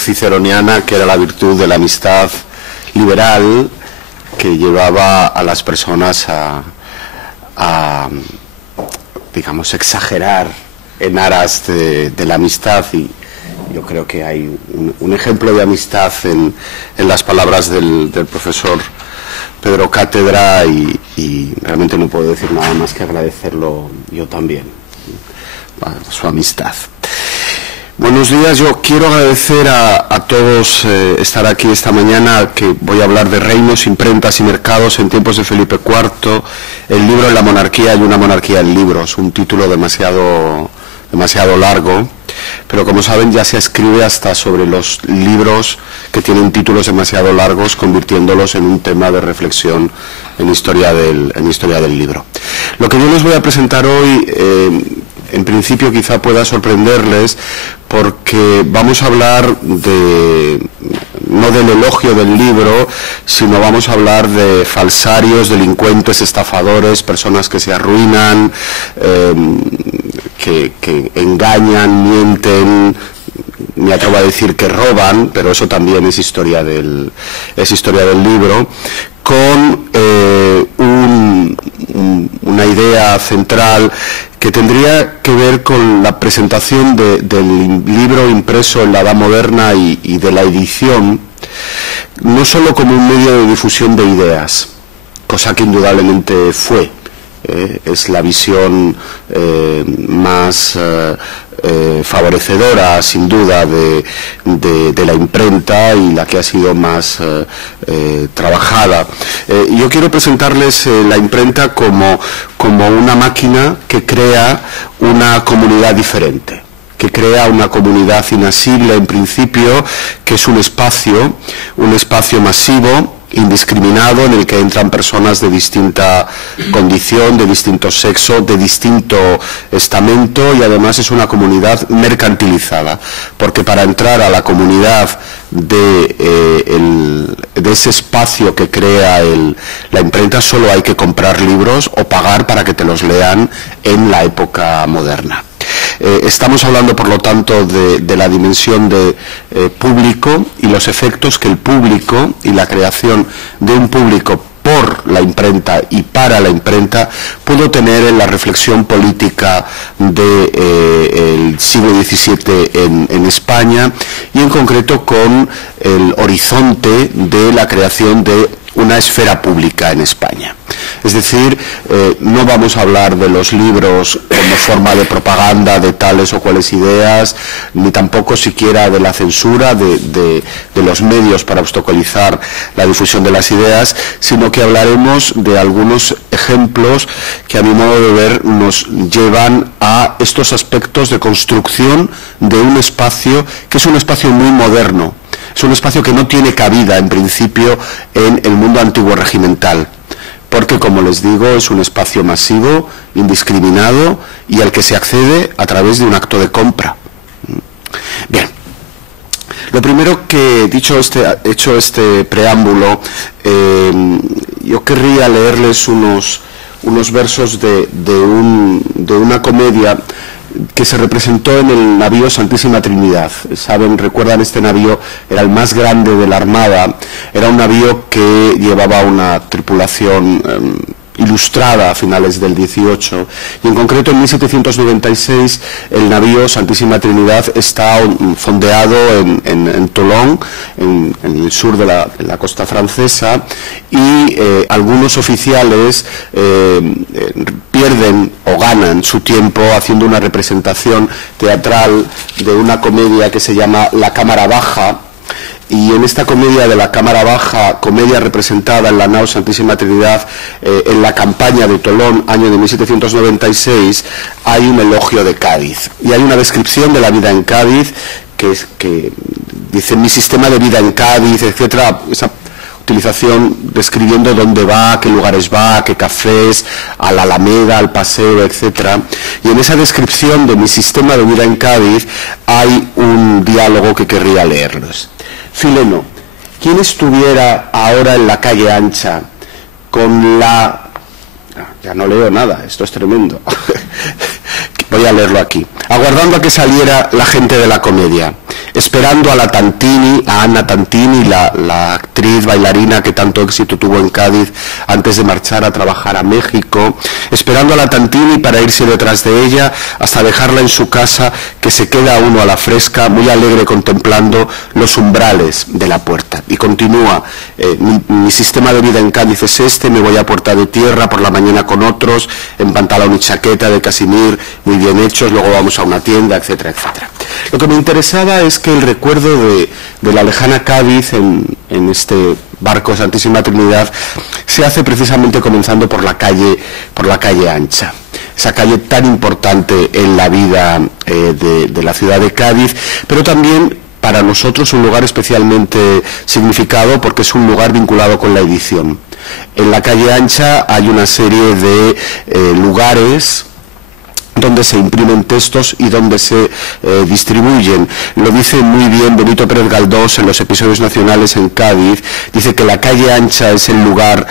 ciceroniana, que era la virtud de la amistad liberal, que llevaba a las personas a digamos, exagerar en aras de la amistad, y yo creo que hay un ejemplo de amistad en las palabras del profesor Pedro Cátedra, y realmente no puedo decir nada más que agradecerlo yo también, su amistad. Buenos días, yo quiero agradecer a todos estar aquí esta mañana, que voy a hablar de reinos, imprentas y mercados en tiempos de Felipe IV, el libro en la monarquía y una monarquía en libros, un título demasiado largo, pero como saben ya se escribe hasta sobre los libros que tienen títulos demasiado largos, convirtiéndolos en un tema de reflexión en historia del libro. Lo que yo les voy a presentar hoy, en principio quizá pueda sorprenderles, porque vamos a hablar no del elogio del libro, sino vamos a hablar de falsarios, delincuentes, estafadores, personas que se arruinan, que engañan, mienten, me atrevo a decir que roban, pero eso también es historia del libro, con una idea central que tendría que ver con la presentación del libro impreso en la Edad Moderna y de la edición, no solo como un medio de difusión de ideas, cosa que indudablemente fue, es la visión más favorecedora, sin duda, de la imprenta, y la que ha sido más trabajada. Yo quiero presentarles la imprenta como una máquina que crea una comunidad diferente, que crea una comunidad inasible en principio, que es un espacio masivo, indiscriminado, en el que entran personas de distinta condición, de distinto sexo, de distinto estamento, y además es una comunidad mercantilizada, porque para entrar a la comunidad de ese espacio que crea la imprenta solo hay que comprar libros o pagar para que te los lean en la época moderna. Estamos hablando, por lo tanto, de la dimensión de público y los efectos que el público y la creación de un público por la imprenta y para la imprenta pudo tener en la reflexión política del siglo XVII en España, y en concreto con el horizonte de la creación de una esfera pública en España. Es decir, no vamos a hablar de los libros como forma de propaganda de tales o cuales ideas, ni tampoco siquiera de la censura de los medios para obstaculizar la difusión de las ideas, sino que hablaremos de algunos ejemplos que, a mi modo de ver, nos llevan a estos aspectos de construcción de un espacio que es un espacio muy moderno. Es un espacio que no tiene cabida, en principio, en el mundo antiguo regimental, porque, como les digo, es un espacio masivo, indiscriminado, y al que se accede a través de un acto de compra. Bien, lo primero que, hecho este preámbulo, yo querría leerles unos versos de una comedia que se representó en el navío Santísima Trinidad. Saben, recuerdan, este navío era el más grande de la Armada, era un navío que llevaba una tripulación ilustrada a finales del 18, y en concreto en 1796 el navío Santísima Trinidad está fondeado en Toulon, en el sur de la costa francesa, y algunos oficiales pierden o ganan su tiempo haciendo una representación teatral de una comedia que se llama La Cámara Baja. Y en esta comedia de la Cámara Baja, comedia representada en la nao Santísima Trinidad, en la campaña de Tolón, año de 1796, hay un elogio de Cádiz. Y hay una descripción de la vida en Cádiz, que dice: mi sistema de vida en Cádiz, etcétera. Esa utilización describiendo dónde va, a qué lugares va, a qué cafés, a la Alameda, al paseo, etcétera. Y en esa descripción de mi sistema de vida en Cádiz hay un diálogo que querría leerlos. Fileno, ¿quién estuviera ahora en la calle ancha con la... Ya no leo nada, esto es tremendo. Voy a leerlo aquí. Aguardando a que saliera la gente de la comedia. esperando a la Tantini, a Anna Tantini, la actriz bailarina que tanto éxito tuvo en Cádiz antes de marchar a trabajar a México, esperando a la Tantini para irse detrás de ella hasta dejarla en su casa, que se queda uno a la fresca, muy alegre contemplando los umbrales de la puerta. Y continúa, mi sistema de vida en Cádiz es este, me voy a Puerta de Tierra por la mañana con otros, en pantalón y chaqueta de casimir, muy bien hechos, luego vamos a una tienda, etcétera, etcétera. Lo que me interesaba es que el recuerdo de la lejana Cádiz en este barco de Santísima Trinidad se hace precisamente comenzando por la calle Ancha, esa calle tan importante en la vida de la ciudad de Cádiz, pero también para nosotros un lugar especialmente significado porque es un lugar vinculado con la edición. En la calle Ancha hay una serie de lugares donde se imprimen textos y donde se distribuyen. Lo dice muy bien Benito Pérez Galdós en los episodios nacionales en Cádiz. Dice que la calle Ancha es el lugar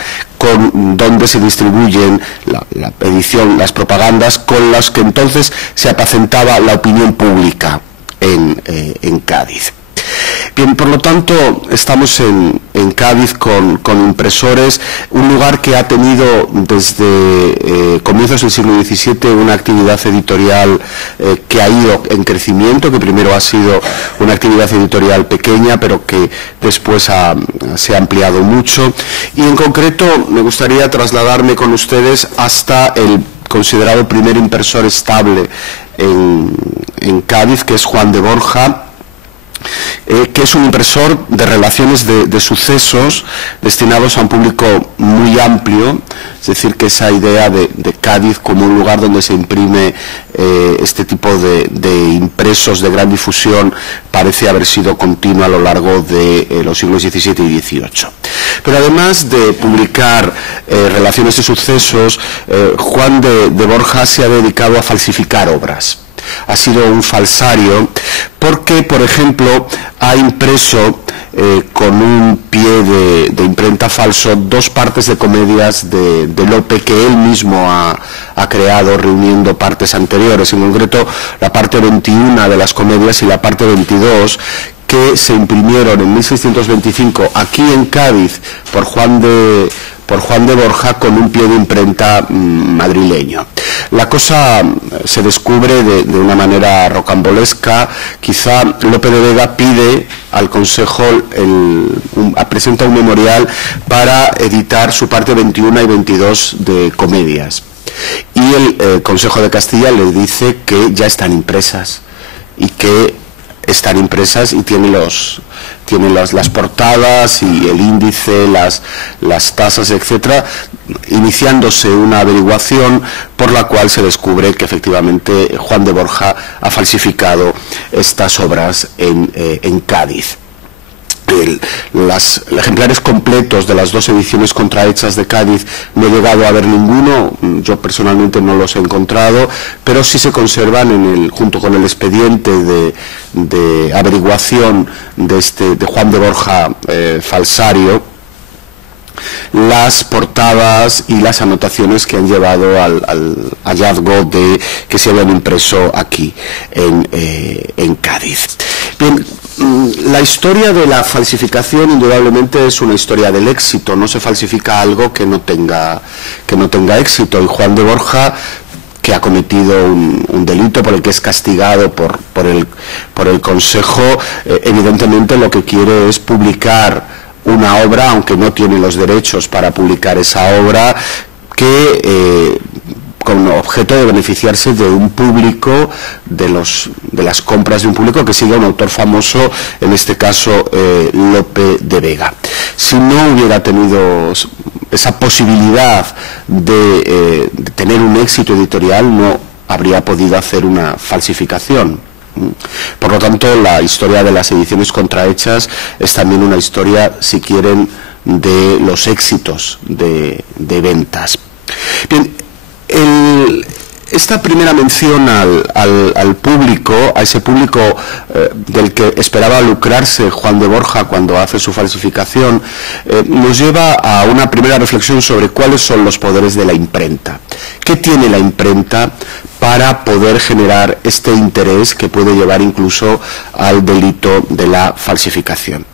donde se distribuyen la edición, las propagandas con las que entonces se apacentaba la opinión pública en Cádiz. Bien, por lo tanto, estamos en Cádiz con impresores, un lugar que ha tenido desde comienzos del siglo XVII una actividad editorial que ha ido en crecimiento, que primero ha sido una actividad editorial pequeña, pero que después se ha ampliado mucho. Y en concreto me gustaría trasladarme con ustedes hasta el considerado primer impresor estable en Cádiz, que es Juan de Borja, que es un impresor de relaciones de sucesos destinados a un público muy amplio, es decir, que esa idea de Cádiz como un lugar donde se imprime este tipo de impresos de gran difusión parece haber sido continua a lo largo de los siglos XVII y XVIII. Pero además de publicar relaciones de sucesos, Juan de Borja se ha dedicado a falsificar obras. Ha sido un falsario porque, por ejemplo, ha impreso con un pie de imprenta falso dos partes de comedias de Lope que él mismo ha creado reuniendo partes anteriores, en concreto la parte 21 de las comedias y la parte 22, que se imprimieron en 1625 aquí en Cádiz por Juan de Borja con un pie de imprenta madrileño. La cosa se descubre de una manera rocambolesca. Quizá Lope de Vega pide al Consejo, presenta un memorial para editar su parte 21 y 22 de comedias. Y el Consejo de Castilla le dice que ya están impresas y que están impresas y tiene las portadas y el índice, las tasas, etcétera, iniciándose una averiguación por la cual se descubre que efectivamente Juan de Borja ha falsificado estas obras en Cádiz. Los ejemplares completos de las dos ediciones contrahechas de Cádiz no he llegado a ver ninguno, yo personalmente no los he encontrado, pero sí se conservan junto con el expediente de averiguación de Juan de Borja falsario, las portadas y las anotaciones que han llevado al hallazgo que se habían impreso aquí en Cádiz. Bien, la historia de la falsificación indudablemente es una historia del éxito. No se falsifica algo que no tenga éxito, y Juan de Borja, que ha cometido un delito por el que es castigado por el Consejo, evidentemente lo que quiere es publicar una obra, aunque no tiene los derechos para publicar esa obra, que con objeto de beneficiarse de un público, de las compras de un público que sigue a un autor famoso, en este caso Lope de Vega. Si no hubiera tenido esa posibilidad de tener un éxito editorial, no habría podido hacer una falsificación. Por lo tanto, la historia de las ediciones contrahechas es también una historia, si quieren, de los éxitos de ventas. Bien, esta primera mención al público, a ese público del que esperaba lucrarse Juan de Borja cuando hace su falsificación, nos lleva a una primera reflexión sobre cuáles son los poderes de la imprenta. ¿Qué tiene la imprenta para poder generar este interés que puede llevar incluso al delito de la falsificación.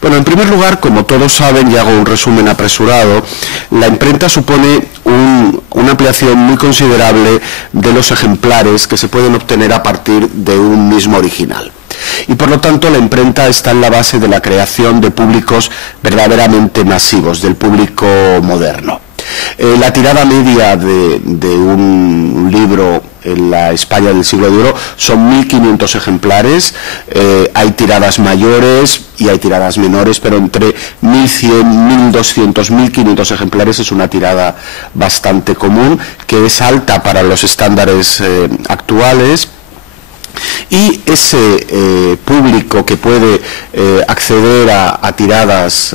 Bueno, en primer lugar, como todos saben, y hago un resumen apresurado, la imprenta supone una ampliación muy considerable de los ejemplares que se pueden obtener a partir de un mismo original. Y por lo tanto la imprenta está en la base de la creación de públicos verdaderamente masivos, del público moderno. La tirada media de un libro en la España del siglo de oro son 1.500 ejemplares, hay tiradas mayores y hay tiradas menores, pero entre 1.100, 1.200, 1.500 ejemplares es una tirada bastante común, que es alta para los estándares actuales. Y ese público que puede acceder a tiradas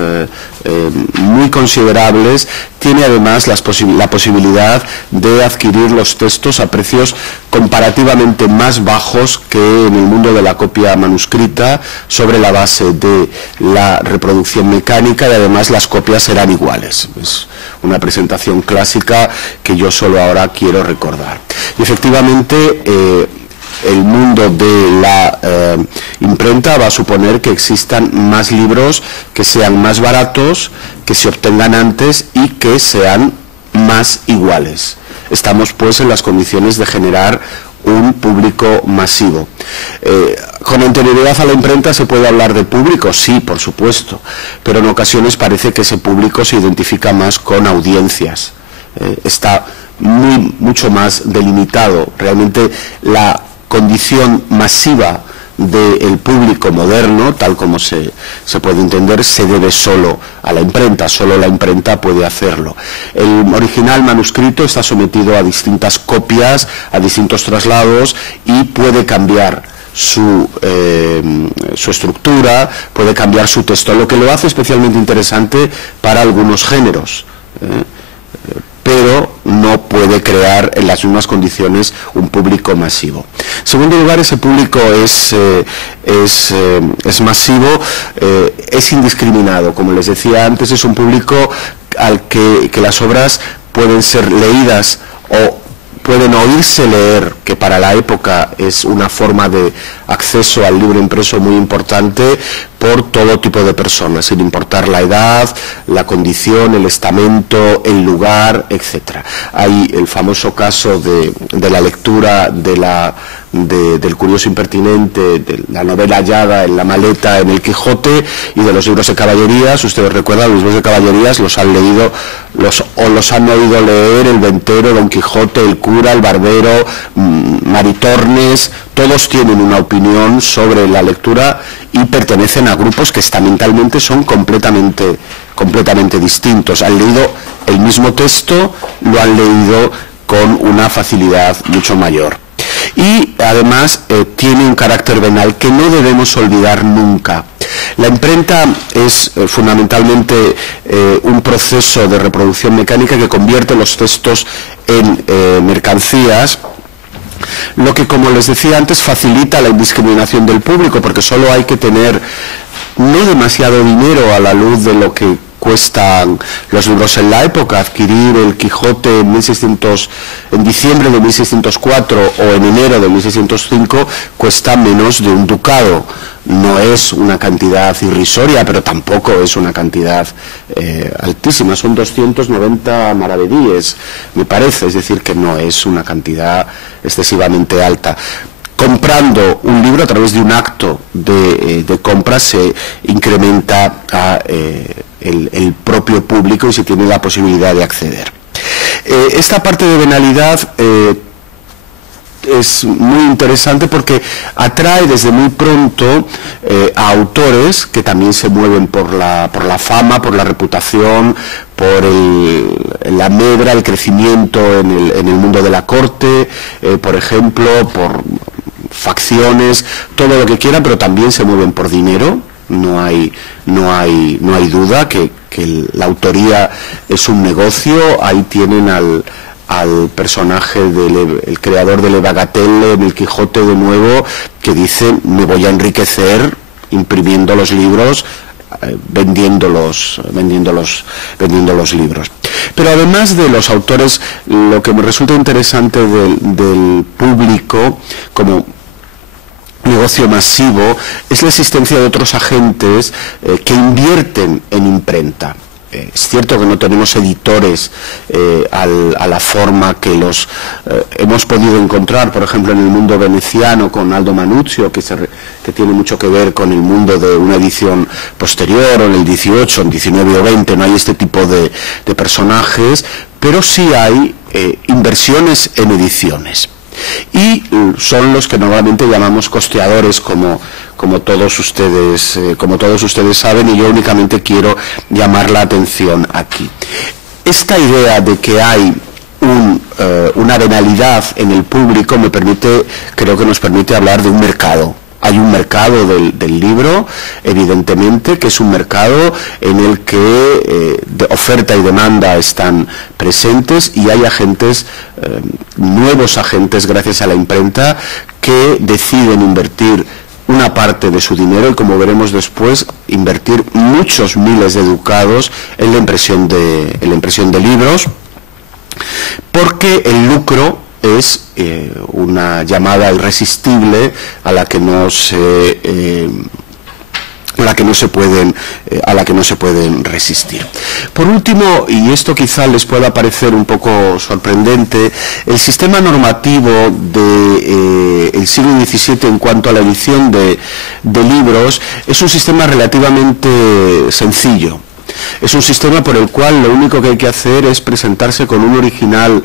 muy considerables tiene además la posibilidad de adquirir los textos a precios comparativamente más bajos que en el mundo de la copia manuscrita, sobre la base de la reproducción mecánica, y además las copias serán iguales. Es una presentación clásica que yo solo ahora quiero recordar. Y efectivamente el mundo de la imprenta va a suponer que existan más libros, que sean más baratos, que se obtengan antes y que sean más iguales. Estamos pues en las condiciones de generar un público masivo. Con anterioridad a la imprenta se puede hablar de público, sí, por supuesto, pero en ocasiones parece que ese público se identifica más con audiencias. Está mucho más delimitado. Realmente la condición masiva del público moderno, tal como se puede entender, se debe solo a la imprenta. Solo la imprenta puede hacerlo. El original manuscrito está sometido a distintas copias, a distintos traslados, y puede cambiar su estructura, puede cambiar su texto, lo que lo hace especialmente interesante para algunos géneros, pero no puede crear en las mismas condiciones un público masivo. En segundo lugar, ese público es masivo, es indiscriminado. Como les decía antes, es un público al que las obras pueden ser leídas o pueden oírse leer, que para la época es una forma de acceso al libro impreso muy importante, por todo tipo de personas, sin importar la edad, la condición, el estamento, el lugar, etc. Hay el famoso caso de la lectura del curioso impertinente, de la novela hallada en la maleta en el Quijote, y de los libros de caballerías. Ustedes recuerdan, los libros de caballerías los han leído o los han oído leer el ventero, Don Quijote, el cura, el barbero, Maritornes. Todos tienen una opinión sobre la lectura y pertenecen a grupos que estamentalmente son completamente distintos. Han leído el mismo texto, lo han leído con una facilidad mucho mayor. Y además tiene un carácter venal que no debemos olvidar nunca. La imprenta es fundamentalmente un proceso de reproducción mecánica que convierte los textos en mercancías, lo que, como les decía antes, facilita la indiscriminación del público, porque solo hay que tener no demasiado dinero a la luz de lo que cuestan los libros en la época. Adquirir el Quijote en diciembre de 1604 o en enero de 1605 cuesta menos de un ducado. No es una cantidad irrisoria, pero tampoco es una cantidad altísima. Son 290 maravedíes, me parece, es decir, que no es una cantidad excesivamente alta. Comprando un libro a través de un acto de compra se incrementa el propio público y se tiene la posibilidad de acceder. Esta parte de venalidad es muy interesante porque atrae desde muy pronto a autores que también se mueven por la fama, por la reputación, por la medra, el crecimiento en el mundo de la corte, por ejemplo, por facciones, todo lo que quieran, pero también se mueven por dinero. No hay duda que la autoría es un negocio. Ahí tienen al personaje el creador de Le Bagatelle en el Quijote de nuevo, que dice: me voy a enriquecer imprimiendo los libros, vendiendo los libros. Pero además de los autores, lo que me resulta interesante del público como negocio masivo es la existencia de otros agentes que invierten en imprenta. Es cierto que no tenemos editores a la forma que los hemos podido encontrar, por ejemplo, en el mundo veneciano con Aldo Manuzio, que tiene mucho que ver con el mundo de una edición posterior, o en el 18, en 19 o 20, no hay este tipo de personajes, pero sí hay inversiones en ediciones. Y son los que normalmente llamamos costeadores, como todos ustedes saben, y yo únicamente quiero llamar la atención aquí. Esta idea de que hay una venalidad en el público creo que nos permite hablar de un mercado. Hay un mercado del libro, evidentemente, que es un mercado en el que de oferta y demanda están presentes, y hay agentes, nuevos agentes, gracias a la imprenta, que deciden invertir una parte de su dinero y, como veremos después, invertir muchos miles de ducados en la impresión de libros, porque el lucro es una llamada irresistible a la que no se pueden resistir. Por último, y esto quizá les pueda parecer un poco sorprendente, el sistema normativo del siglo XVII en cuanto a la edición de libros es un sistema relativamente sencillo. Es un sistema por el cual lo único que hay que hacer es presentarse con un original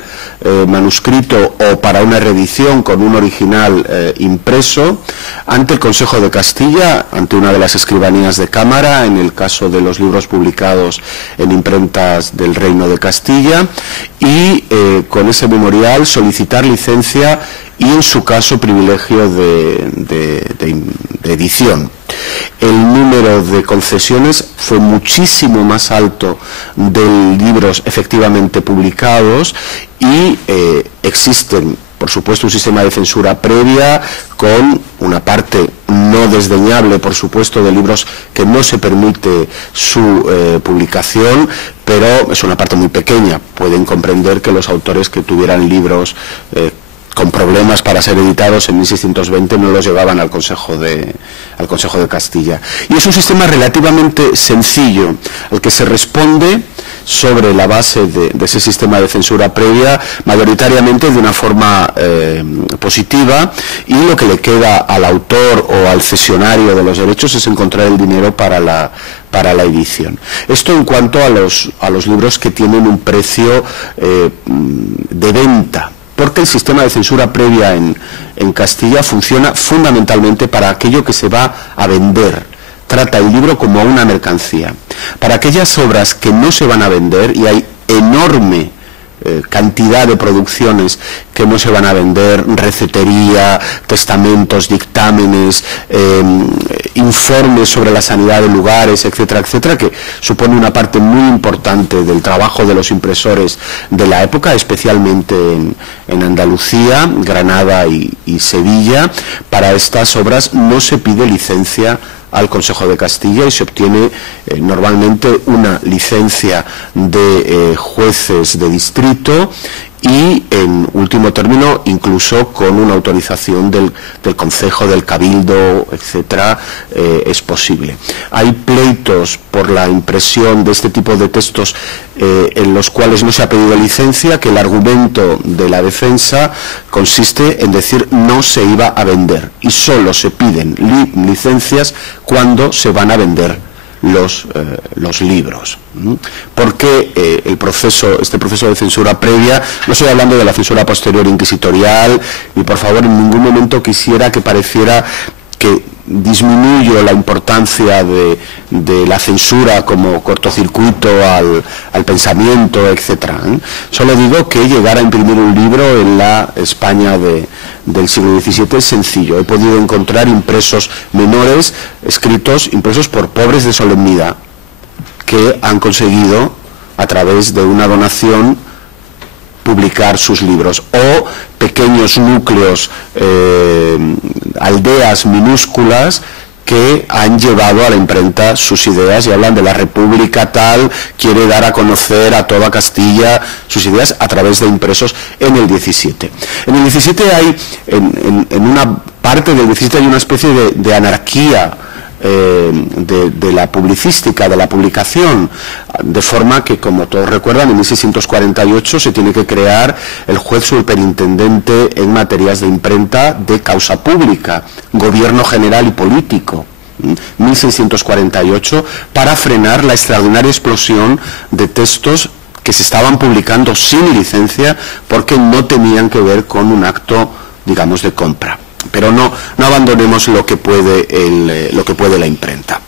manuscrito, o para una reedición con un original impreso, ante el Consejo de Castilla, ante una de las escribanías de Cámara, en el caso de los libros publicados en imprentas del Reino de Castilla, y con ese memorial solicitar licencia y, en su caso, privilegio de edición. El número de concesiones fue muchísimo más alto de libros efectivamente publicados, y existen, por supuesto, un sistema de censura previa, con una parte no desdeñable, por supuesto, de libros que no se permite su publicación, pero es una parte muy pequeña. Pueden comprender que los autores que tuvieran libros con problemas para ser editados en 1620 no los llevaban al Consejo de Castilla. Y es un sistema relativamente sencillo, al que se responde sobre la base de ese sistema de censura previa, mayoritariamente de una forma positiva, y lo que le queda al autor o al cesionario de los derechos es encontrar el dinero para la edición. Esto en cuanto a los libros que tienen un precio de venta, porque el sistema de censura previa en Castilla funciona fundamentalmente para aquello que se va a vender. Trata el libro como una mercancía. Para aquellas obras que no se van a vender, y hay enorme cantidad de producciones que no se van a vender, recetería, testamentos, dictámenes, informes sobre la sanidad de lugares, etcétera, etcétera, que supone una parte muy importante del trabajo de los impresores de la época, especialmente en Andalucía, Granada y Sevilla. Para estas obras no se pide licencia al Consejo de Castilla, y se obtiene normalmente una licencia de jueces de distrito, y en último término incluso con una autorización del Concejo, del Cabildo, etcétera, es posible. Hay pleitos por la impresión de este tipo de textos en los cuales no se ha pedido licencia, que el argumento de la defensa consiste en decir no se iba a vender, y solo se piden licencias cuando se van a vender los libros. Porque este proceso de censura previa, no estoy hablando de la censura posterior inquisitorial, y por favor en ningún momento quisiera que pareciera que disminuyo la importancia de la censura como cortocircuito al pensamiento, etcétera. Solo digo que llegar a imprimir un libro en la España del siglo XVII es sencillo. He podido encontrar impresos menores, impresos por pobres de solemnidad, que han conseguido, a través de una donación, publicar sus libros, o pequeños núcleos, aldeas minúsculas, que han llevado a la imprenta sus ideas y hablan de la República tal, quiere dar a conocer a toda Castilla sus ideas a través de impresos en el 17. En el 17 hay, en una parte del 17 hay una especie de anarquía de la publicística, de la publicación, de forma que, como todos recuerdan, en 1648 se tiene que crear el juez superintendente en materias de imprenta de causa pública, gobierno general y político, 1648, para frenar la extraordinaria explosión de textos que se estaban publicando sin licencia porque no tenían que ver con un acto, digamos, de compra. Pero no abandonemos lo que puede la imprenta.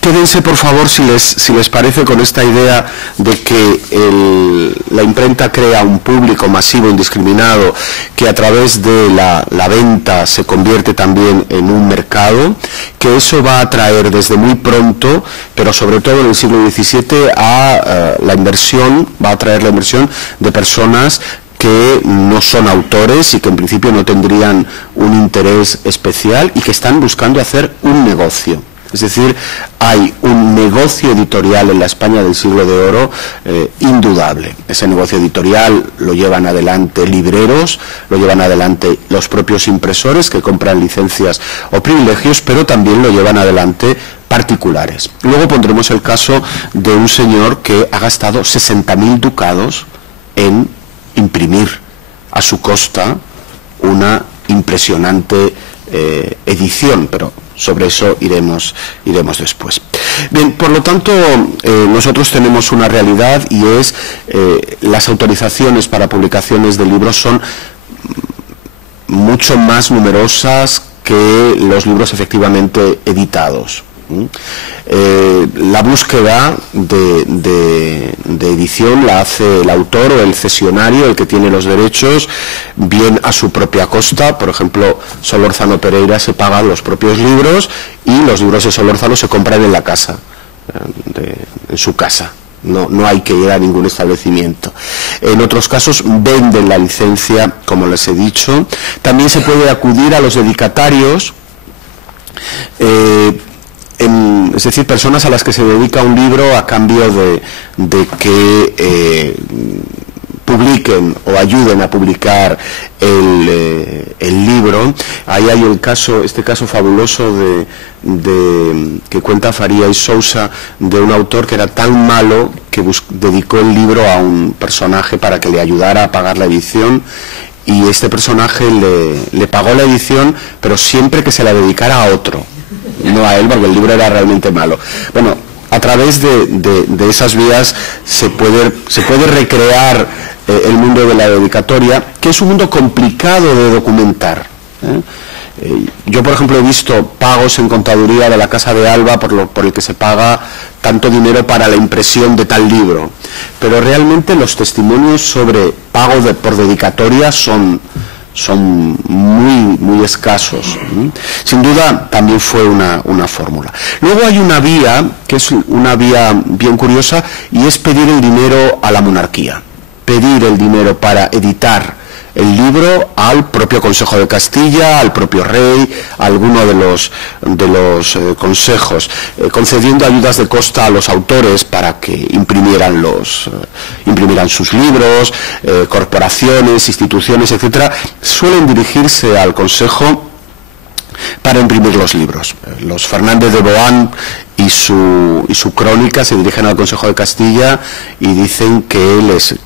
Quédense, por favor, si les parece, con esta idea de que la imprenta crea un público masivo, indiscriminado, que a través de la venta se convierte también en un mercado, que eso va a atraer desde muy pronto, pero sobre todo en el siglo XVII, la inversión, va a atraer la inversión de personas que no son autores y que en principio no tendrían un interés especial y que están buscando hacer un negocio. Es decir, hay un negocio editorial en la España del siglo de oro indudable. Ese negocio editorial lo llevan adelante libreros, lo llevan adelante los propios impresores que compran licencias o privilegios, pero también lo llevan adelante particulares. Luego pondremos el caso de un señor que ha gastado 60.000 ducados en imprimir a su costa una impresionante edición, pero sobre eso iremos después. Bien, por lo tanto, nosotros tenemos una realidad y es las autorizaciones para publicaciones de libros son mucho más numerosas que los libros efectivamente editados. La búsqueda de edición la hace el autor o el cesionario, el que tiene los derechos, bien a su propia costa. Por ejemplo, Solórzano Pereira se paga los propios libros y los libros de Solórzano se compran en la casa, en su casa. No hay que ir a ningún establecimiento. En otros casos venden la licencia, como les he dicho. También se puede acudir a los dedicatarios, es decir, personas a las que se dedica un libro a cambio de que publiquen o ayuden a publicar el libro. Ahí hay este caso fabuloso que cuenta Faría y Sousa, de un autor que era tan malo que dedicó el libro a un personaje para que le ayudara a pagar la edición, y este personaje le pagó la edición, pero siempre que se la dedicara a otro, no a él, porque el libro era realmente malo. Bueno, a través de esas vías se puede recrear el mundo de la dedicatoria, que es un mundo complicado de documentar. Yo, por ejemplo, he visto pagos en contaduría de la Casa de Alba por el que se paga tanto dinero para la impresión de tal libro, pero realmente los testimonios sobre pago por dedicatoria son muy escasos. Sin duda también fue una fórmula. Luego hay una vía que es una vía bien curiosa, y es pedir el dinero a la monarquía, pedir el dinero para editar el libro al propio Consejo de Castilla, al propio rey, a alguno de los consejos, concediendo ayudas de costa a los autores para que imprimieran sus libros, corporaciones, instituciones, etcétera, suelen dirigirse al Consejo para imprimir los libros. Los Fernández de Boán y su crónica se dirigen al Consejo de Castilla y dicen que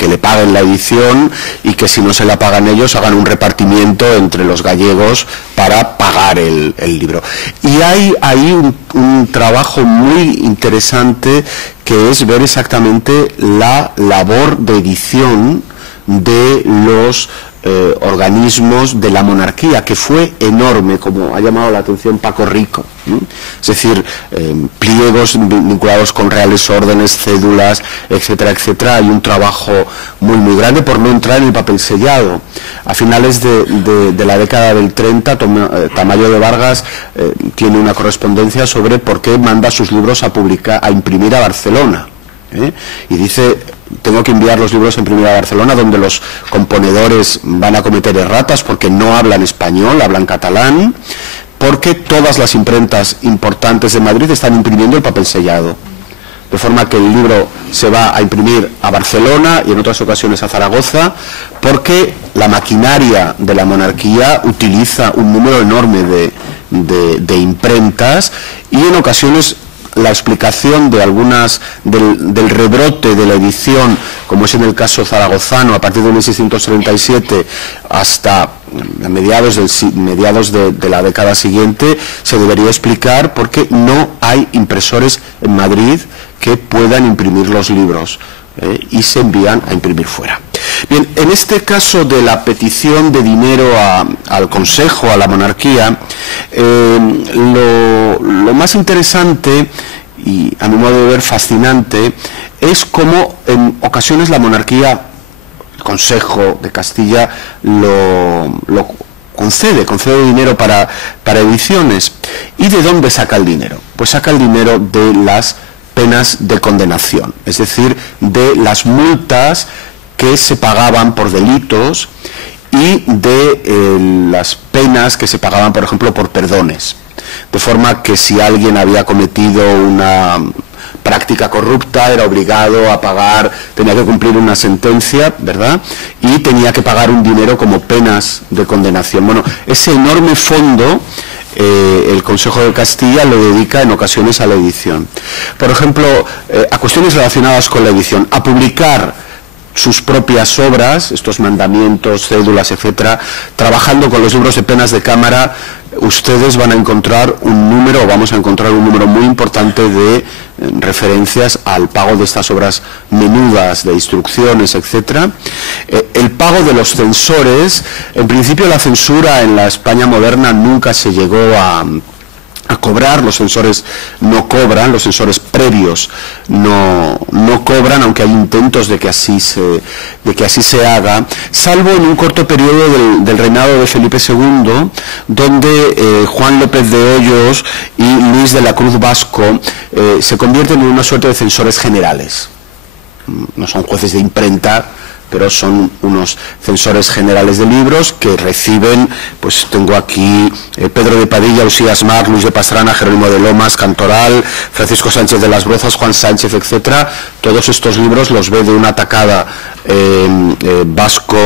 le paguen la edición, y que si no se la pagan ellos hagan un repartimiento entre los gallegos para pagar el libro. Y hay ahí un trabajo muy interesante, que es ver exactamente la labor de edición de los organismos de la monarquía, que fue enorme, como ha llamado la atención Paco Rico. Es decir, pliegos vinculados con reales órdenes, cédulas, etcétera, etcétera. Hay un trabajo muy grande, por no entrar en el papel sellado. A finales de la década del 30, Tamayo de Vargas tiene una correspondencia sobre por qué manda sus libros a imprimir a Barcelona. Y dice: tengo que enviar los libros a imprimir a Barcelona, donde los componedores van a cometer erratas porque no hablan español, hablan catalán, porque todas las imprentas importantes de Madrid están imprimiendo el papel sellado. De forma que el libro se va a imprimir a Barcelona y en otras ocasiones a Zaragoza, porque la maquinaria de la monarquía utiliza un número enorme de imprentas, y en ocasiones la explicación de algunas del rebrote de la edición, como es en el caso zaragozano, a partir de 1637 hasta mediados de la década siguiente, se debería explicar porque no hay impresores en Madrid que puedan imprimir los libros y se envían a imprimir fuera. Bien, en este caso de la petición de dinero al Consejo, a la monarquía, lo más interesante y a mi modo de ver fascinante es cómo en ocasiones la monarquía, el Consejo de Castilla, lo concede dinero para ediciones. ¿Y de dónde saca el dinero? Pues saca el dinero de las penas de condenación, es decir, de las multas que se pagaban por delitos y de las penas que se pagaban, por ejemplo, por perdones. De forma que si alguien había cometido una práctica corrupta, era obligado a pagar, tenía que cumplir una sentencia, ¿verdad? Y tenía que pagar un dinero como penas de condenación. Bueno, ese enorme fondo el Consejo de Castilla lo dedica en ocasiones a la edición. Por ejemplo, a cuestiones relacionadas con la edición, a publicar sus propias obras, estos mandamientos, cédulas, etcétera, trabajando con los libros de penas de cámara. Ustedes van a encontrar vamos a encontrar un número muy importante de referencias al pago de estas obras menudas, de instrucciones, etcétera. El pago de los censores, en principio la censura en la España moderna nunca se llegó a cobrar, los censores no cobran, los censores previos no cobran, aunque hay intentos de que así se haga, salvo en un corto periodo del reinado de Felipe II, donde Juan López de Hoyos y Luis de la Cruz Vasco se convierten en una suerte de censores generales. No son jueces de imprenta, pero son unos censores generales de libros que reciben, pues tengo aquí Pedro de Padilla, Usías Mar, Luis de Pastrana, Jerónimo de Lomas, Cantoral, Francisco Sánchez de las Brozas, Juan Sánchez, etcétera. Todos estos libros los ve de una tacada Vasco,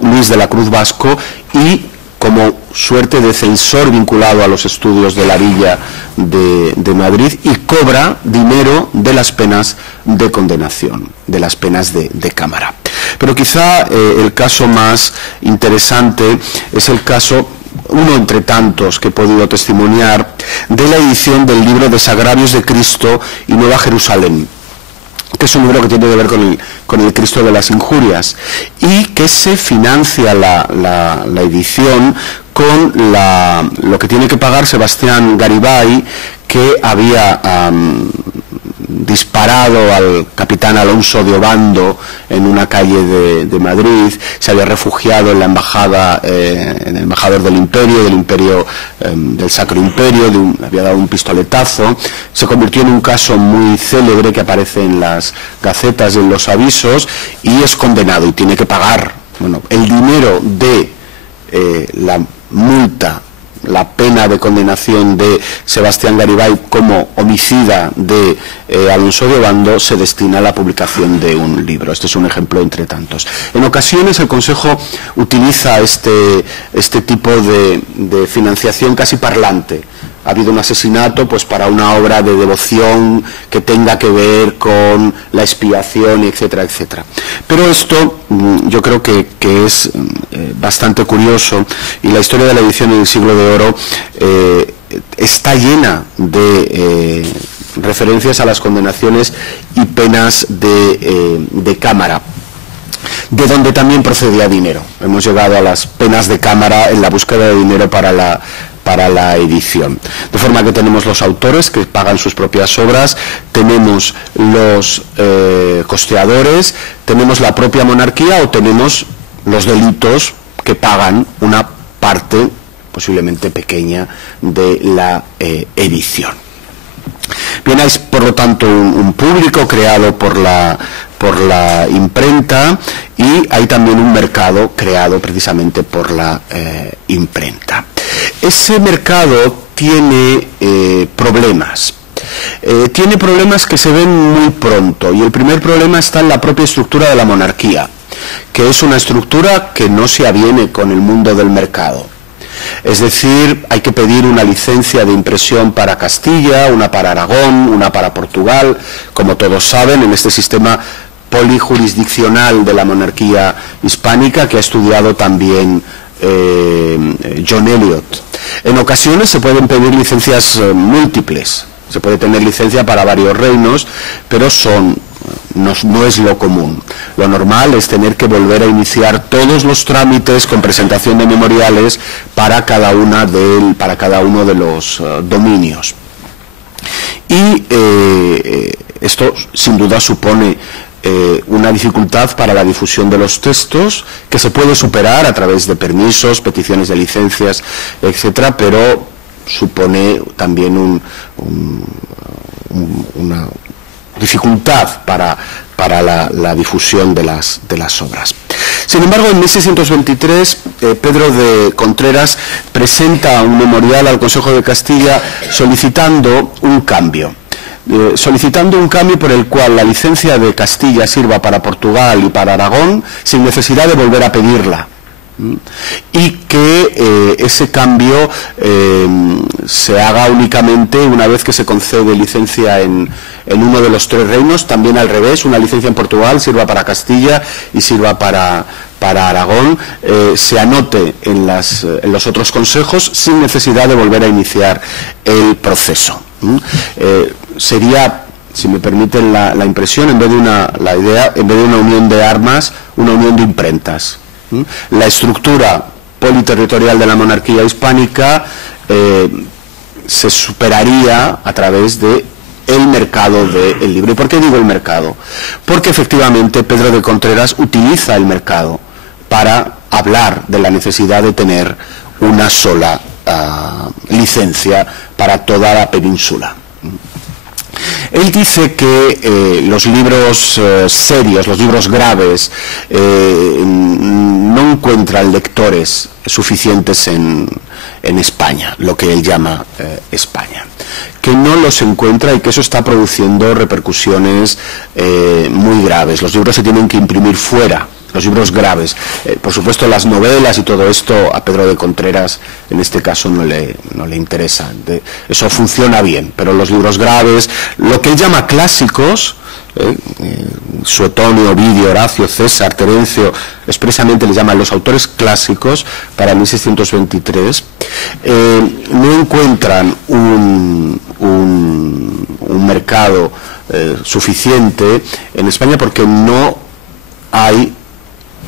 Luis de la Cruz Vasco, y como suerte de censor vinculado a los estudios de la Villa de Madrid, y cobra dinero de las penas de condenación, de las penas de cámara. Pero quizá el caso más interesante es el caso, uno entre tantos que he podido testimoniar, de la edición del libro Desagravios de Cristo y Nueva Jerusalén, que es un libro que tiene que ver con el Cristo de las Injurias, y que se financia la edición con lo que tiene que pagar Sebastián Garibay, que había disparado al capitán Alonso de Obando en una calle de Madrid, se había refugiado en la embajada, en el embajador del imperio, del Sacro Imperio, había dado un pistoletazo, se convirtió en un caso muy célebre que aparece en las gacetas y en los avisos, y es condenado y tiene que pagar, bueno, el dinero de la multa, la pena de condenación de Sebastián Garibay como homicida de Alonso de Obando, se destina a la publicación de un libro. Este es un ejemplo entre tantos. En ocasiones el Consejo utiliza este tipo de financiación casi parlante. Ha habido un asesinato, pues para una obra de devoción que tenga que ver con la expiación, etcétera, etcétera. Pero esto yo creo que es bastante curioso, y la historia de la edición en el Siglo de Oro está llena de referencias a las condenaciones y penas de cámara, de donde también procedía dinero. Hemos llegado a las penas de cámara en la búsqueda de dinero para la edición. De forma que tenemos los autores que pagan sus propias obras, tenemos los costeadores, tenemos la propia monarquía, o tenemos los delitos que pagan una parte posiblemente pequeña de la edición. Bien, hay por lo tanto un público creado por la imprenta, y hay también un mercado creado precisamente por la imprenta. Ese mercado tiene problemas. Tiene problemas que se ven muy pronto, y el primer problema está en la propia estructura de la monarquía, que es una estructura que no se aviene con el mundo del mercado. Es decir, hay que pedir una licencia de impresión para Castilla, una para Aragón, una para Portugal. Como todos saben, en este sistema polijurisdiccional de la monarquía hispánica, que ha estudiado también John Eliot. En ocasiones se pueden pedir licencias múltiples, se puede tener licencia para varios reinos, pero no es lo común. Lo normal es tener que volver a iniciar todos los trámites con presentación de memoriales para cada uno de los dominios. Y esto sin duda supone una dificultad para la difusión de los textos, que se puede superar a través de permisos, peticiones de licencias, etcétera, pero supone también una dificultad para la difusión de las obras. Sin embargo, en 1623 Pedro de Contreras presenta un memorial al Consejo de Castilla solicitando un cambio. Por el cual la licencia de Castilla sirva para Portugal y para Aragón sin necesidad de volver a pedirla, y que ese cambio se haga únicamente una vez que se concede licencia en uno de los tres reinos. También al revés, una licencia en Portugal sirva para Castilla y sirva para Aragón, se anote en los otros consejos sin necesidad de volver a iniciar el proceso. Sería, si me permiten la impresión, en vez de una unión de armas, una unión de imprentas. La estructura politerritorial de la monarquía hispánica se superaría a través de el mercado del libro. ¿Y por qué digo el mercado? Porque efectivamente Pedro de Contreras utiliza el mercado para hablar de la necesidad de tener una sola licencia para toda la península. Él dice que los libros serios, los libros graves, no encuentran lectores suficientes en España, lo que él llama España, que no los encuentra y que eso está produciendo repercusiones muy graves. Los libros se tienen que imprimir fuera, los libros graves. Por supuesto, las novelas y todo esto a Pedro de Contreras en este caso no le interesa. Eso funciona bien, pero los libros graves, lo que él llama clásicos, Suetonio, Ovidio, Horacio, César, Terencio, expresamente le llaman los autores clásicos para 1623, no encuentran un mercado suficiente en España, porque no hay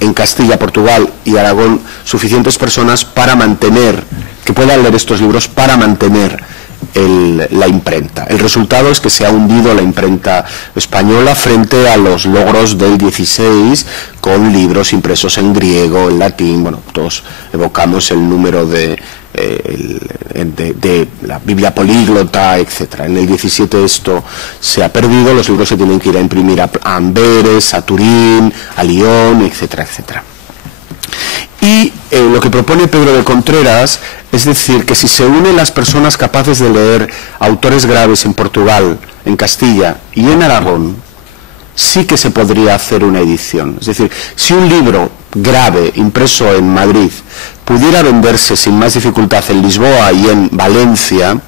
en Castilla, Portugal y Aragón suficientes personas para mantener, que puedan leer estos libros, para mantener la imprenta. El resultado es que se ha hundido la imprenta española frente a los logros del 16, con libros impresos en griego, en latín. Bueno, todos evocamos el número de la Biblia políglota, etcétera. En el 17 esto se ha perdido, los libros se tienen que ir a imprimir a Amberes, a Turín, a Lyon, etcétera, etcétera. Y lo que propone Pedro de Contreras es decir que si se unen las personas capaces de leer autores graves en Portugal, en Castilla y en Aragón, sí que se podría hacer una edición. Es decir, si un libro grave impreso en Madrid pudiera venderse sin más dificultad en Lisboa y en Valencia,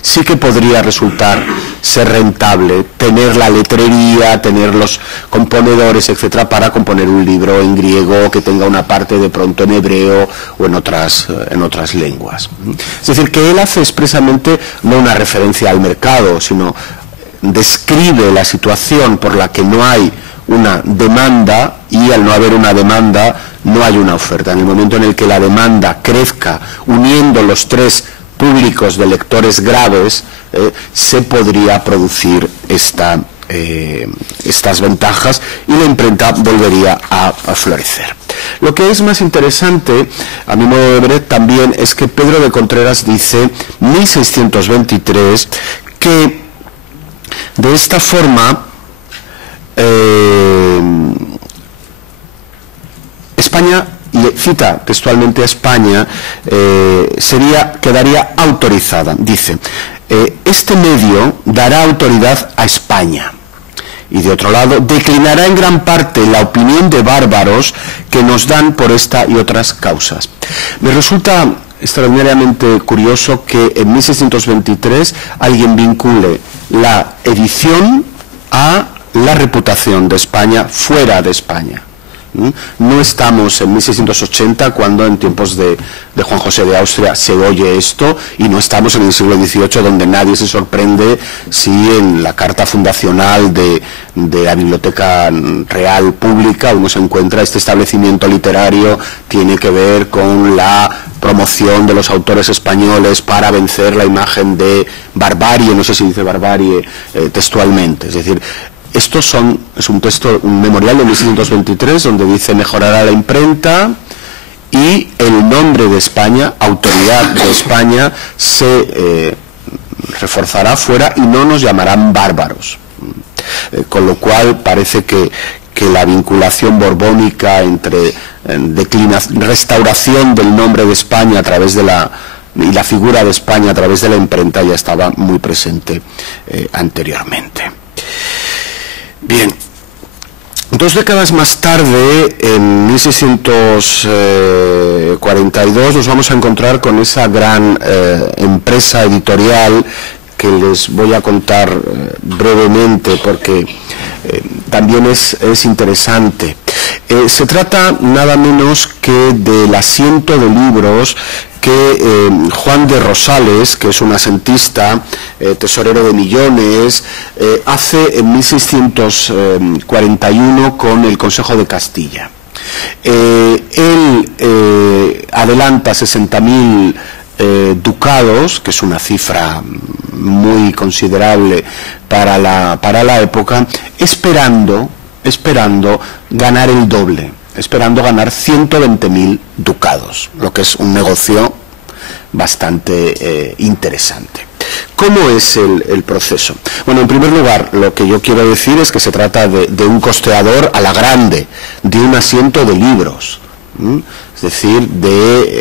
sí que podría resultar ser rentable tener la letrería, tener los componedores, etcétera, para componer un libro en griego que tenga una parte de pronto en hebreo o en otras lenguas. Es decir, que él hace expresamente no una referencia al mercado, sino describe la situación por la que no hay una demanda, y al no haber una demanda no hay una oferta. En el momento en el que la demanda crezca uniendo los tres públicos de lectores graves, se podría producir estas ventajas y la imprenta volvería a florecer. Lo que es más interesante, a mi modo de ver también, es que Pedro de Contreras dice, 1623, que de esta forma España cita textualmente a España, quedaría autorizada. Dice, este medio dará autoridad a España. Y de otro lado, declinará en gran parte la opinión de bárbaros que nos dan por esta y otras causas. Me resulta extraordinariamente curioso que en 1623 alguien vincule la edición a la reputación de España fuera de España. No estamos en 1680 cuando en tiempos de Juan José de Austria se oye esto, y no estamos en el siglo XVIII donde nadie se sorprende si en la carta fundacional de la Biblioteca Real Pública uno se encuentra este establecimiento literario tiene que ver con la promoción de los autores españoles para vencer la imagen de barbarie, no sé si dice barbarie textualmente, es decir, es un memorial de 1623 donde dice mejorará la imprenta y el nombre de España, autoridad de España, se reforzará fuera y no nos llamarán bárbaros. Con lo cual parece que la vinculación borbónica entre restauración del nombre de España a través de y la figura de España a través de la imprenta ya estaba muy presente anteriormente. Bien, 2 décadas más tarde, en 1642, nos vamos a encontrar con esa gran empresa editorial que les voy a contar brevemente porque también es interesante. Se trata nada menos que del asiento de libros que Juan de Rosales, que es un asentista, tesorero de millones, hace en 1641 con el Consejo de Castilla. Él adelanta 60.000 ducados, que es una cifra muy considerable para la época, esperando ganar el doble, esperando ganar 120.000 ducados, lo que es un negocio bastante interesante. ¿Cómo es el proceso? Bueno, en primer lugar, lo que yo quiero decir es que se trata de un costeador a la grande, de un asiento de libros. Es decir,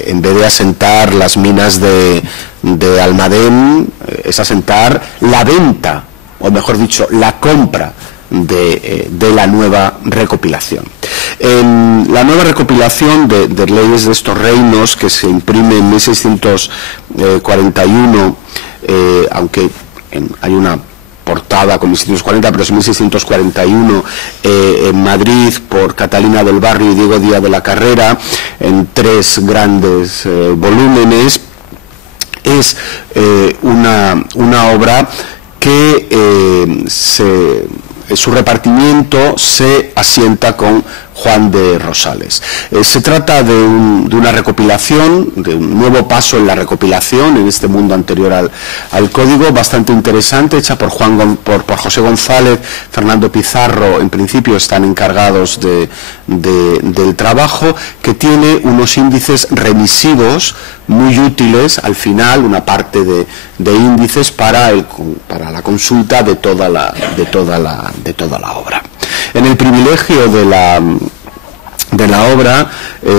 en vez de asentar las minas de Almadén, es asentar la venta, o mejor dicho, la compra de la nueva recopilación. La nueva recopilación de leyes de estos reinos, que se imprime en 1641, aunque hay una portada con 1640, pero es 1641 en Madrid por Catalina del Barrio y Diego Díaz de la Carrera, en 3 grandes volúmenes, es una obra que su repartimiento se asienta con Juan de Rosales. Se trata de una recopilación, de un nuevo paso en la recopilación en este mundo anterior al código, bastante interesante, hecha por José González, Fernando Pizarro. En principio están encargados del trabajo, que tiene unos índices remisivos muy útiles al final, una parte de índices para la consulta de toda la obra. En el privilegio de la obra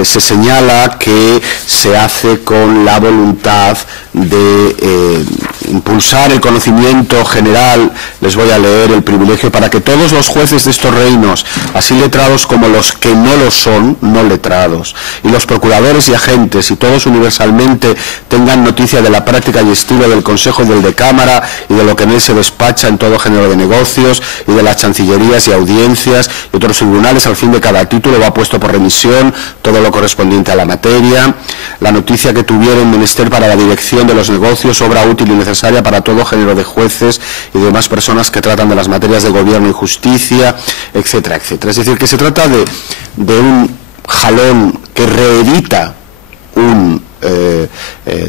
se señala que se hace con la voluntad de impulsar el conocimiento general. Les voy a leer el privilegio: para que todos los jueces de estos reinos, así letrados como los que no lo son, no letrados, y los procuradores y agentes, y todos universalmente, tengan noticia de la práctica y estilo del Consejo y del de Cámara, y de lo que en él se despacha en todo género de negocios, y de las chancillerías y audiencias, y otros tribunales. Al fin de cada título va puesto por remisión todo lo correspondiente a la materia, la noticia que tuvieron menester para la dirección de los negocios, obra útil y necesaria para todo género de jueces y demás personas que tratan de las materias de gobierno y justicia, etcétera, etcétera. Es decir, que se trata de un jalón que reedita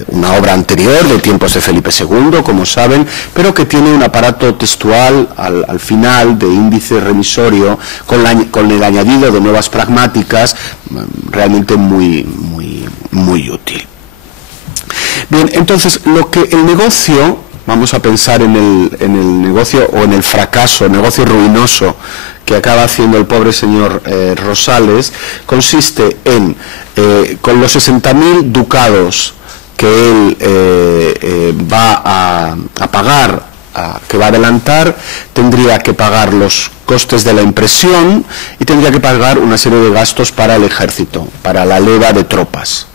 una obra anterior de tiempos de Felipe II, como saben, pero que tiene un aparato textual al final de índice remisorio con el añadido de nuevas pragmáticas, realmente muy útil. Bien, entonces el negocio, vamos a pensar en el negocio o en el fracaso, el negocio ruinoso que que acaba haciendo el pobre señor Rosales consiste en, con los 60.000 ducados que él va a pagar, que va a adelantar, tendría que pagar los costes de la impresión y tendría que pagar una serie de gastos para el ejército, para la leva de tropas.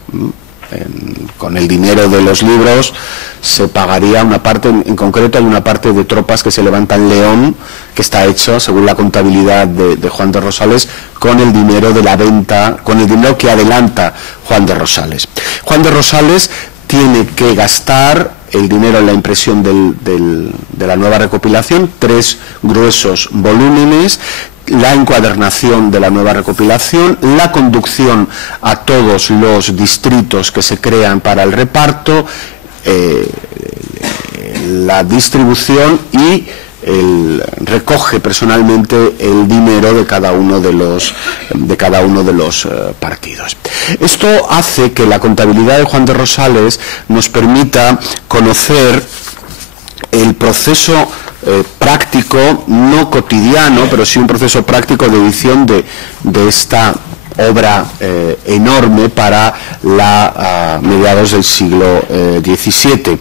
Con el dinero de los libros se pagaría una parte, en concreto hay una parte de tropas que se levanta en León, que está hecho, según la contabilidad de Juan de Rosales, con el dinero de la venta, con el dinero que adelanta Juan de Rosales. Juan de Rosales tiene que gastar el dinero en la impresión de la nueva recopilación, 3 gruesos volúmenes, la encuadernación de la nueva recopilación, la conducción a todos los distritos que se crean para el reparto, la distribución y recoge personalmente el dinero de cada uno de los partidos. Esto hace que la contabilidad de Juan de Rosales nos permita conocer el proceso práctico, no cotidiano, pero sí un proceso práctico de edición de esta obra enorme para mediados del siglo XVII.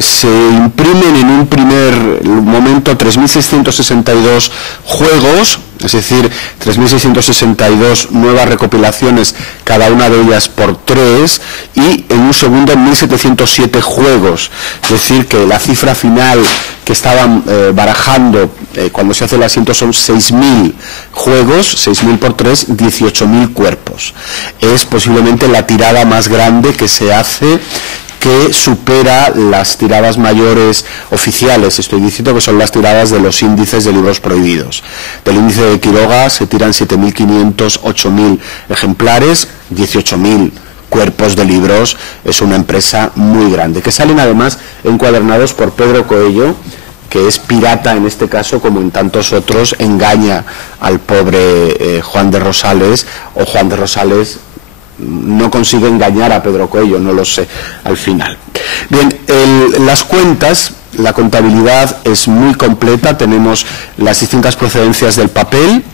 Se imprimen en un primer momento 3.662 juegos, es decir, 3.662 nuevas recopilaciones, cada una de ellas por 3, y en un segundo 1.707 juegos, es decir, que la cifra final que estaban barajando cuando se hace el asiento son 6.000 juegos, 6.000 por 3, 18.000 cuerpos. Es posiblemente la tirada más grande que se hace, que supera las tiradas mayores oficiales. Estoy diciendo que son las tiradas de los índices de libros prohibidos. Del índice de Quiroga se tiran 7.500, 8.000 ejemplares, 18.000 cuerpos de libros. Es una empresa muy grande, que salen además encuadernados por Pedro Coello, que es pirata en este caso, como en tantos otros, engaña al pobre Juan de Rosales, o Juan de Rosales no consigue engañar a Pedro Coello, no lo sé al final. Bien, las cuentas, la contabilidad es muy completa. Tenemos las distintas procedencias del papel,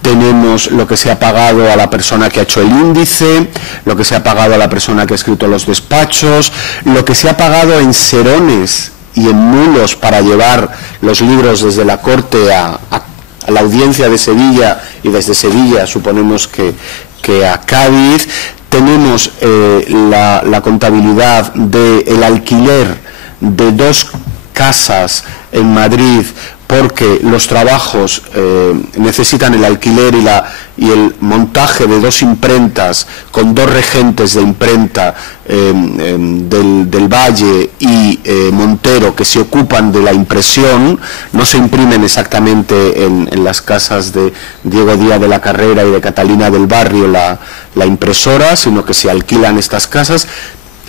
tenemos lo que se ha pagado a la persona que ha hecho el índice, lo que se ha pagado a la persona que ha escrito los despachos, lo que se ha pagado en serones y en mulos para llevar los libros desde la corte a la audiencia de Sevilla, y desde Sevilla suponemos que a Cádiz. Tenemos la contabilidad del alquiler de 2 casas en Madrid, porque los trabajos necesitan el alquiler y el montaje de 2 imprentas con 2 regentes de imprenta del Valle y Montero, que se ocupan de la impresión. No se imprimen exactamente en las casas de Diego Díaz de la Carrera y de Catalina del Barrio la impresora, sino que se alquilan estas casas.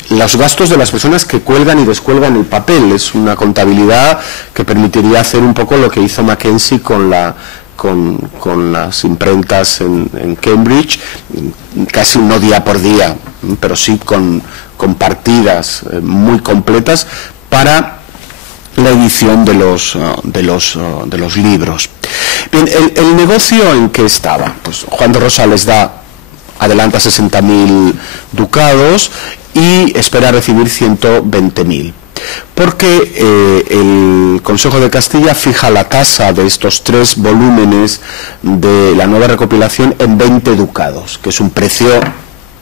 Los gastos de las personas que cuelgan y descuelgan el papel, es una contabilidad que permitiría hacer un poco lo que hizo Mackenzie con las imprentas en Cambridge, casi no día por día, pero sí con partidas muy completas para la edición de los libros. Bien, el negocio en que estaba, pues Juan de Rosales adelanta 60.000 ducados y espera recibir 120.000, porque el Consejo de Castilla fija la tasa de estos 3 volúmenes de la nueva recopilación en 20 ducados, que es un precio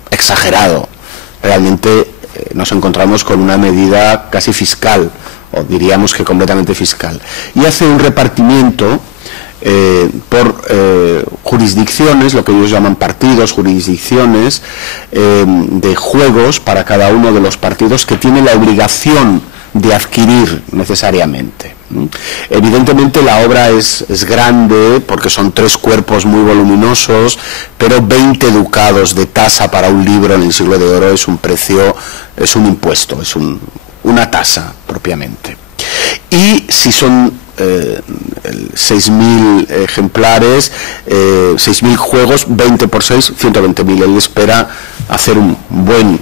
exagerado. Realmente nos encontramos con una medida casi fiscal, o diríamos que completamente fiscal, y hace un repartimiento por jurisdicciones, lo que ellos llaman partidos, jurisdicciones de juegos para cada uno de los partidos que tiene la obligación de adquirir necesariamente. Evidentemente la obra es grande, porque son 3 cuerpos muy voluminosos, pero 20 ducados de tasa para un libro en el siglo de oro es un precio, es un impuesto, es una tasa propiamente. Y si son 6.000 ejemplares, 6.000 juegos, 20 por 6, 120.000. Él espera hacer un buen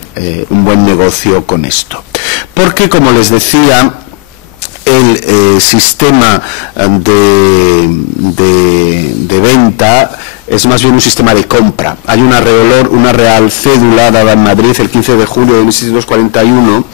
negocio con esto. Porque, como les decía, el sistema de venta es más bien un sistema de compra. Hay una real cédula dada en Madrid el 15 de julio de 1641,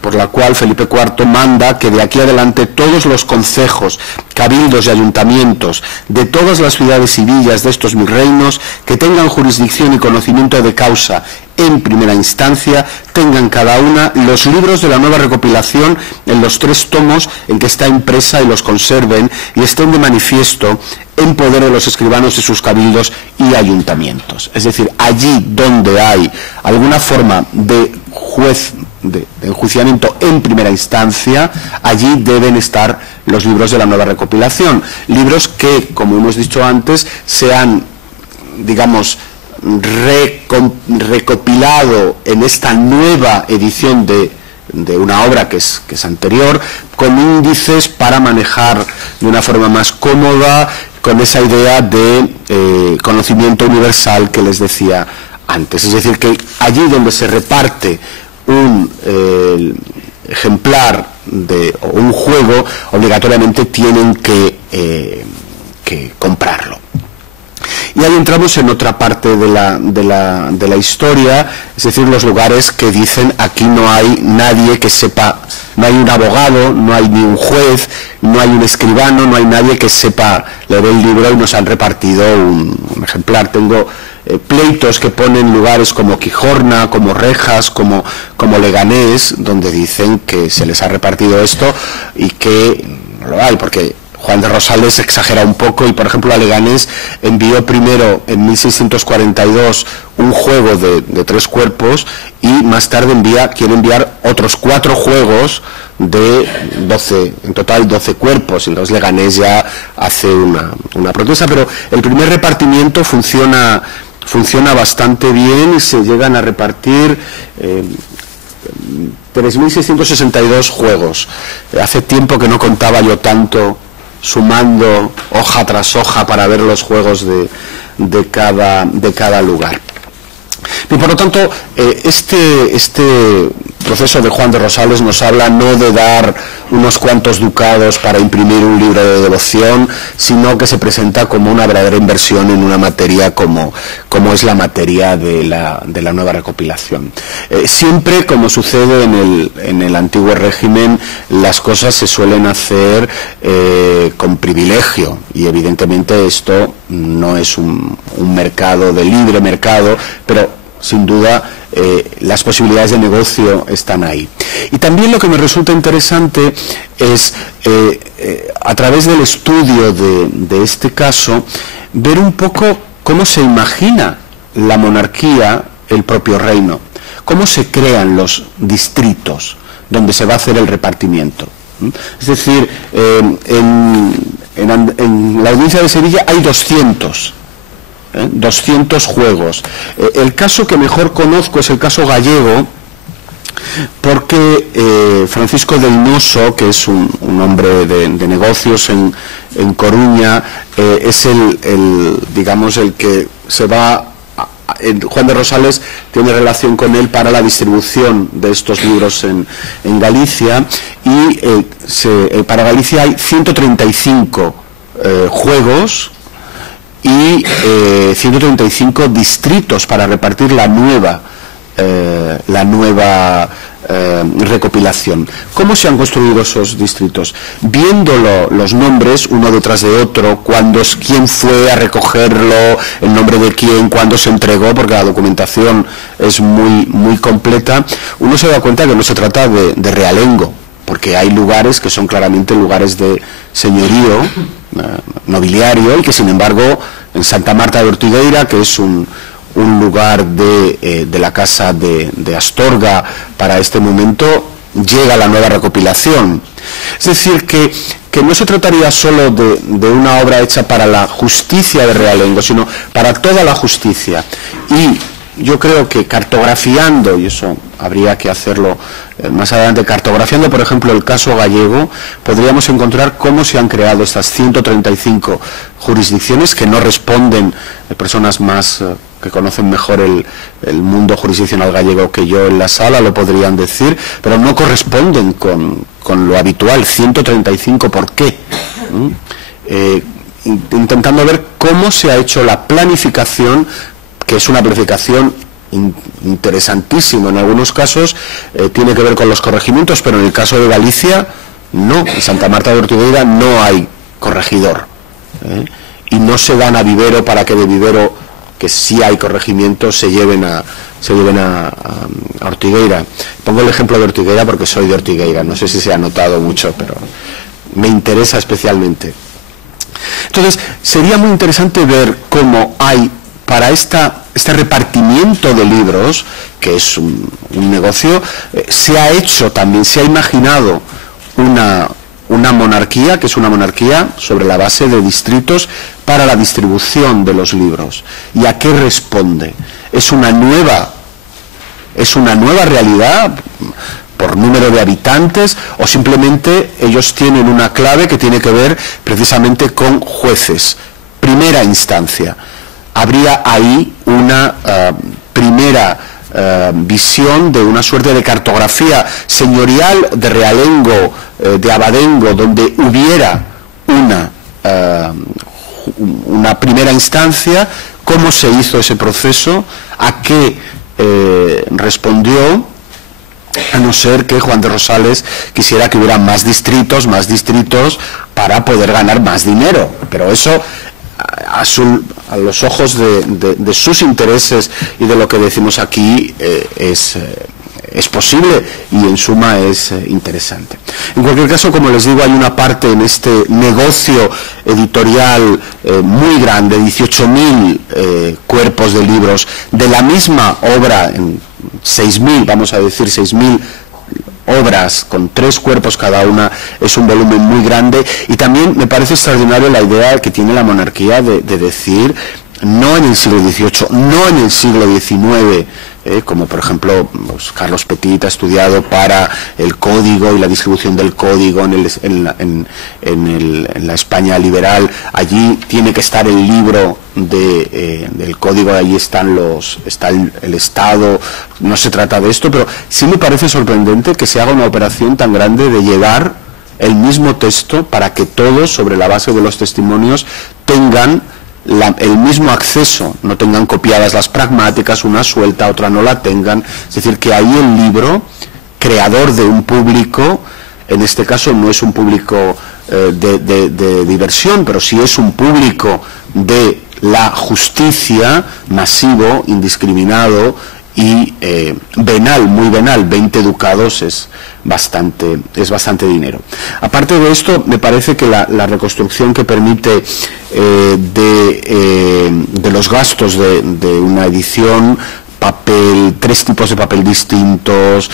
por la cual Felipe IV manda que de aquí adelante todos los concejos, cabildos y ayuntamientos de todas las ciudades y villas de estos 1000 reinos que tengan jurisdicción y conocimiento de causa en primera instancia, tengan cada una los libros de la nueva recopilación en los 3 tomos en que está impresa y los conserven y estén de manifiesto en poder de los escribanos de sus cabildos y ayuntamientos. Es decir, allí donde hay alguna forma de enjuiciamiento en primera instancia, allí deben estar los libros de la nueva recopilación. Libros que, como hemos dicho antes, sean, digamos, recopilado en esta nueva edición de una obra que es anterior, con índices para manejar de una forma más cómoda, con esa idea de conocimiento universal que les decía antes. Es decir, que allí donde se reparte un ejemplar o un juego, obligatoriamente tienen que comprarlo. Y ahí entramos en otra parte de la historia, es decir, los lugares que dicen aquí no hay nadie que sepa, no hay un abogado, no hay ni un juez, no hay un escribano, no hay nadie que sepa leer el libro y nos han repartido un ejemplar. Tengo pleitos que ponen lugares como Quijorna, como Rejas, como Leganés, donde dicen que se les ha repartido esto y que no lo hay, porque Juan de Rosales exagera un poco y, por ejemplo, a Leganés envió primero en 1642 un juego de 3 cuerpos y más tarde quiere enviar otros 4 juegos de 12, en total 12 cuerpos. Entonces Leganés ya hace una protesta, pero el primer repartimiento funciona bastante bien y se llegan a repartir 3.662 juegos. Hace tiempo que no contaba yo tanto, sumando hoja tras hoja para ver los juegos de cada lugar. Y por lo tanto, este proceso de Juan de Rosales nos habla no de dar unos cuantos ducados para imprimir un libro de devoción, sino que se presenta como una verdadera inversión en una materia como es la materia de la nueva recopilación. Siempre, como sucede en el antiguo régimen, las cosas se suelen hacer con privilegio, y evidentemente esto no es un mercado de libre mercado, pero sin duda las posibilidades de negocio están ahí. Y también lo que me resulta interesante es, a través del estudio de este caso, ver un poco cómo se imagina la monarquía, el propio reino, cómo se crean los distritos donde se va a hacer el repartimiento. Es decir, en la audiencia de Sevilla hay 200 juegos. El caso que mejor conozco es el caso gallego, porque Francisco de Hinoso, que es un hombre de negocios en Coruña, es digamos el que se va. Juan de Rosales tiene relación con él para la distribución de estos libros en Galicia, y para Galicia hay 135 juegos y 135 distritos para repartir la nueva recopilación. ¿Cómo se han construido esos distritos? Viéndolo, los nombres uno detrás de otro, quién fue a recogerlo, el nombre de quién, cuándo se entregó, porque la documentación es muy completa, uno se da cuenta que no se trata de realengo, porque hay lugares que son claramente lugares de señorío nobiliario, y que sin embargo en Santa Marta de Ortigueira, que es un lugar de la casa de Astorga para este momento, llega la nueva recopilación. Es decir, que no se trataría solo de una obra hecha para la justicia de realengo, sino para toda la justicia. Y yo creo que cartografiando, y eso habría que hacerlo más adelante, cartografiando por ejemplo el caso gallego, podríamos encontrar cómo se han creado estas 135 jurisdicciones que no responden de personas más que conocen mejor el mundo jurisdiccional gallego que yo en la sala, lo podrían decir, pero no corresponden con lo habitual. 135, ¿por qué? Intentando ver cómo se ha hecho la planificación, que es una planificación interesantísima. En algunos casos tiene que ver con los corregimientos, pero en el caso de Galicia no. En Santa Marta de Ortigueira no hay corregidor, y no se dan a Vivero para que de Vivero, que sí hay corregimientos, se lleven a Ortigueira. Pongo el ejemplo de Ortigueira porque soy de Ortigueira, no sé si se ha notado mucho, pero me interesa especialmente. Entonces, sería muy interesante ver cómo hay para este repartimiento de libros, que es un negocio, se ha hecho también, se ha imaginado una monarquía, que es una monarquía sobre la base de distritos para la distribución de los libros. ¿Y a qué responde? ¿Es una nueva realidad por número de habitantes, o simplemente ellos tienen una clave que tiene que ver precisamente con jueces? Primera instancia. Habría ahí una primera visión de una suerte de cartografía señorial de realengo, de abadengo, donde hubiera una primera instancia, cómo se hizo ese proceso, a qué respondió, a no ser que Juan de Rosales quisiera que hubiera más distritos para poder ganar más dinero, pero eso a los ojos de sus intereses y de lo que decimos aquí es posible y en suma es interesante. En cualquier caso, como les digo, hay una parte en este negocio editorial muy grande, 18.000 cuerpos de libros de la misma obra, en 6.000, vamos a decir 6.000 obras con 3 cuerpos cada una, es un volumen muy grande. Y también me parece extraordinario la idea que tiene la monarquía de decir, no en el siglo XVIII, no en el siglo XIX, como por ejemplo pues, Carlos Petit ha estudiado para el código y la distribución del código en la España liberal. Allí tiene que estar el libro del código, allí está el Estado. No se trata de esto, pero sí me parece sorprendente que se haga una operación tan grande de llevar el mismo texto para que todos, sobre la base de los testimonios, tengan el mismo acceso, no tengan copiadas las pragmáticas, una suelta, otra no la tengan. Es decir, que ahí el libro, creador de un público, en este caso no es un público de diversión, pero sí es un público de la justicia, masivo, indiscriminado y venal, muy venal. 20 ducados es bastante dinero. Aparte de esto, me parece que la reconstrucción que permite de los gastos de una edición, papel, 3 tipos de papel distintos,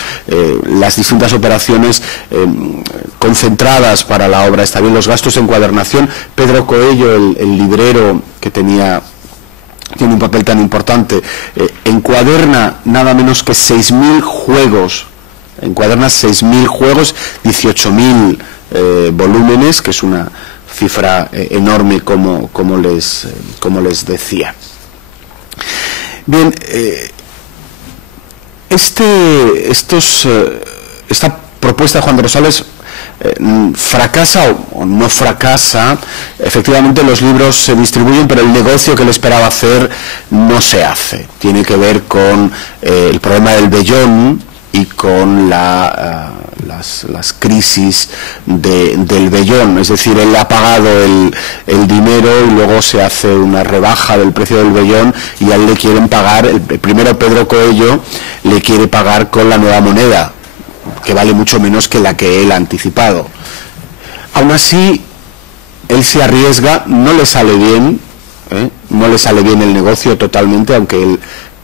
las distintas operaciones concentradas para la obra, está bien, los gastos de encuadernación. Pedro Coello, el librero que tiene un papel tan importante, encuaderna nada menos que 6.000 juegos, encuaderna 6.000 juegos, 18.000 volúmenes, que es una cifra enorme, como les decía. Bien, esta propuesta de Juan de Rosales fracasa o no fracasa. Efectivamente, los libros se distribuyen, pero el negocio que él esperaba hacer no se hace. Tiene que ver con el problema del vellón y con las crisis del vellón. Es decir, él ha pagado el dinero y luego se hace una rebaja del precio del vellón y a él le quieren pagar, el primero Pedro Coello le quiere pagar con la nueva moneda, que vale mucho menos que la que él ha anticipado. Aún así, él se arriesga, no le sale bien, no le sale bien el negocio totalmente, aunque él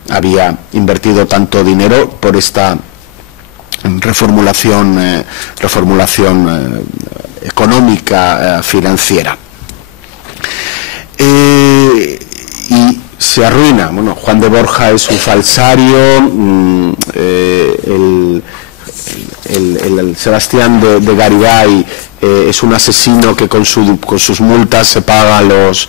había invertido tanto dinero por esta reformulación económica, financiera. Y se arruina. Bueno, Juan de Borja es un falsario, el Sebastián de Garibay es un asesino que con sus multas se paga los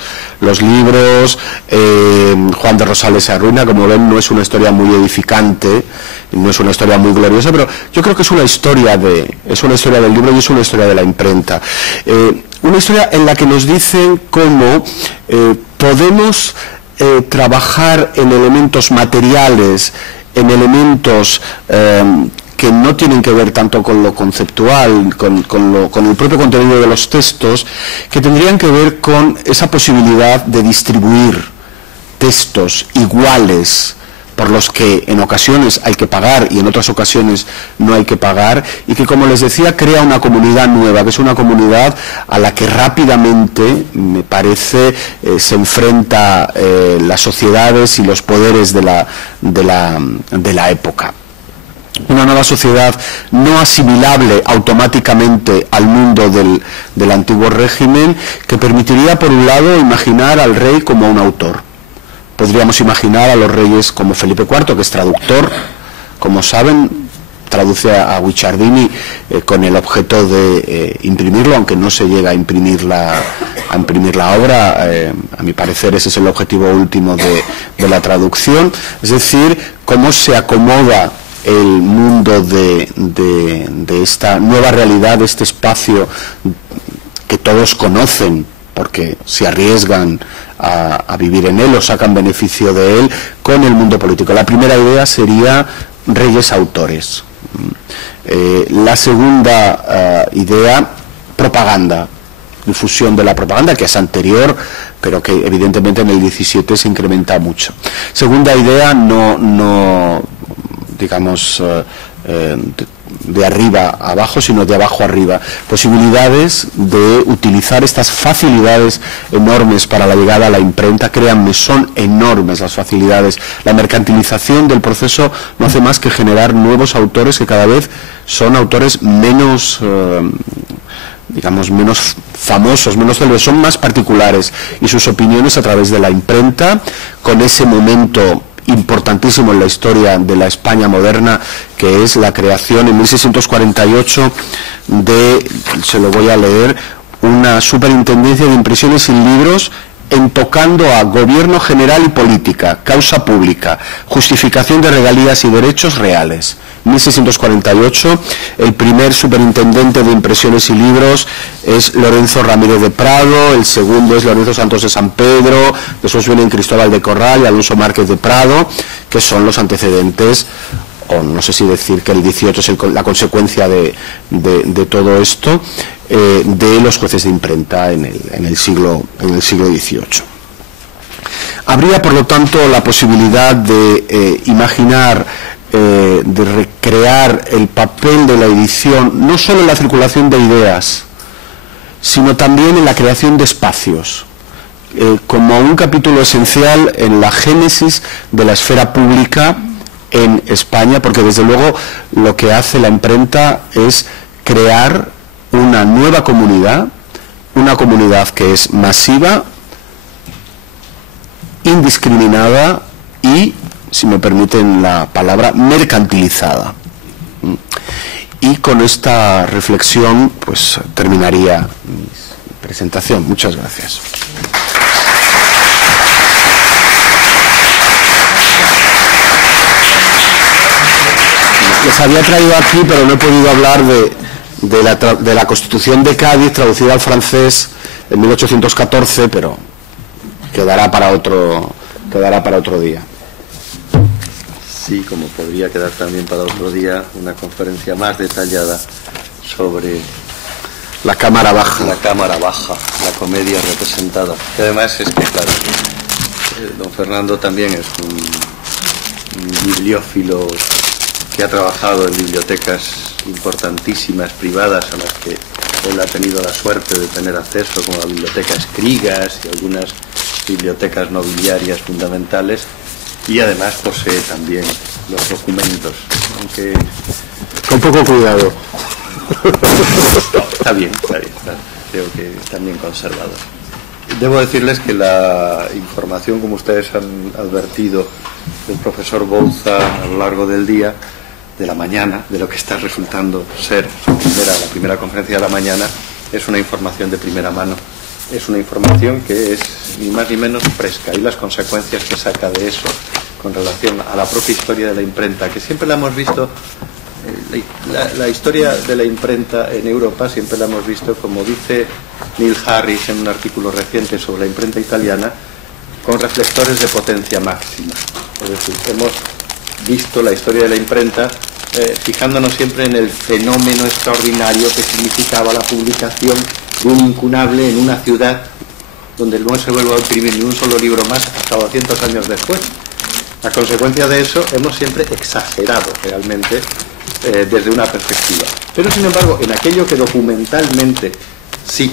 libros. Juan de Rosales se arruina. Como ven, no es una historia muy edificante, no es una historia muy gloriosa, pero yo creo que es una historia del libro y es una historia de la imprenta. Una historia en la que nos dicen cómo podemos trabajar en elementos materiales, en elementos que no tienen que ver tanto con lo conceptual, con el propio contenido de los textos, que tendrían que ver con esa posibilidad de distribuir textos iguales por los que en ocasiones hay que pagar y en otras ocasiones no hay que pagar, y que, como les decía, crea una comunidad nueva, que es una comunidad a la que rápidamente, me parece, se enfrenta las sociedades y los poderes de la época. Una nueva sociedad no asimilable automáticamente al mundo del antiguo régimen, que permitiría, por un lado, imaginar al rey como un autor. Podríamos imaginar a los reyes como Felipe IV, que es traductor, como saben, traduce a Guicciardini con el objeto de imprimirlo, aunque no se llega a imprimir la obra. A mi parecer ese es el objetivo último de la traducción, es decir, cómo se acomoda el mundo de esta nueva realidad, de este espacio que todos conocen porque se arriesgan a vivir en él o sacan beneficio de él, con el mundo político. La primera idea sería reyes autores. La segunda idea, propaganda, difusión de la propaganda, que es anterior, pero que evidentemente en el 17 se incrementa mucho. Segunda idea, no digamos de arriba a abajo, sino de abajo a arriba. Posibilidades de utilizar estas facilidades enormes para la llegada a la imprenta. Créanme, son enormes las facilidades. La mercantilización del proceso no hace más que generar nuevos autores que cada vez son autores menos digamos, menos famosos, menos célebres, son más particulares, y sus opiniones a través de la imprenta, con ese momento importantísimo en la historia de la España moderna, que es la creación en 1648 se lo voy a leer, una superintendencia de impresiones sin libros, tocando a gobierno general y política, causa pública, justificación de regalías y derechos reales. 1648, el primer superintendente de impresiones y libros es Lorenzo Ramírez de Prado, el segundo es Lorenzo Santos de San Pedro, después vienen Cristóbal de Corral y Alonso Márquez de Prado, que son los antecedentes, o no sé si decir que el 18 es la consecuencia de todo esto, de los jueces de imprenta en el siglo XVIII. Habría, por lo tanto, la posibilidad de imaginar, de recrear el papel de la edición, no solo en la circulación de ideas, sino también en la creación de espacios, como un capítulo esencial en la génesis de la esfera pública en España, porque desde luego lo que hace la imprenta es crear una nueva comunidad, una comunidad que es masiva, indiscriminada y, si me permiten la palabra, mercantilizada. Y con esta reflexión pues terminaría mi presentación. Muchas gracias. Les había traído aquí, pero no he podido hablar de la Constitución de Cádiz, traducida al francés en 1814, pero quedará para otro día. Sí, como podría quedar también para otro día una conferencia más detallada sobre la Cámara Baja. La Cámara Baja, la comedia representada. Que además es que, claro, don Fernando también es un bibliófilo que ha trabajado en bibliotecas importantísimas, privadas, a las que él ha tenido la suerte de tener acceso, como la Biblioteca Escrigas y algunas bibliotecas nobiliarias fundamentales, y además posee también los documentos, aunque con poco cuidado. No, está bien, creo que están bien conservados. Debo decirles que la información, como ustedes han advertido, del profesor Bouza a lo largo del día, de la mañana, de lo que está resultando ser la primera conferencia de la mañana, es una información de primera mano. Es una información que es ni más ni menos fresca, y las consecuencias que saca de eso con relación a la propia historia de la imprenta, que siempre la hemos visto, la historia de la imprenta en Europa siempre la hemos visto, como dice Neil Harris en un artículo reciente sobre la imprenta italiana, con reflectores de potencia máxima. Es decir, hemos visto la historia de la imprenta fijándonos siempre en el fenómeno extraordinario que significaba la publicación de un incunable en una ciudad donde no se vuelve a imprimir ni un solo libro más hasta 200 años después. A consecuencia de eso hemos siempre exagerado realmente desde una perspectiva. Pero sin embargo, en aquello que documentalmente sí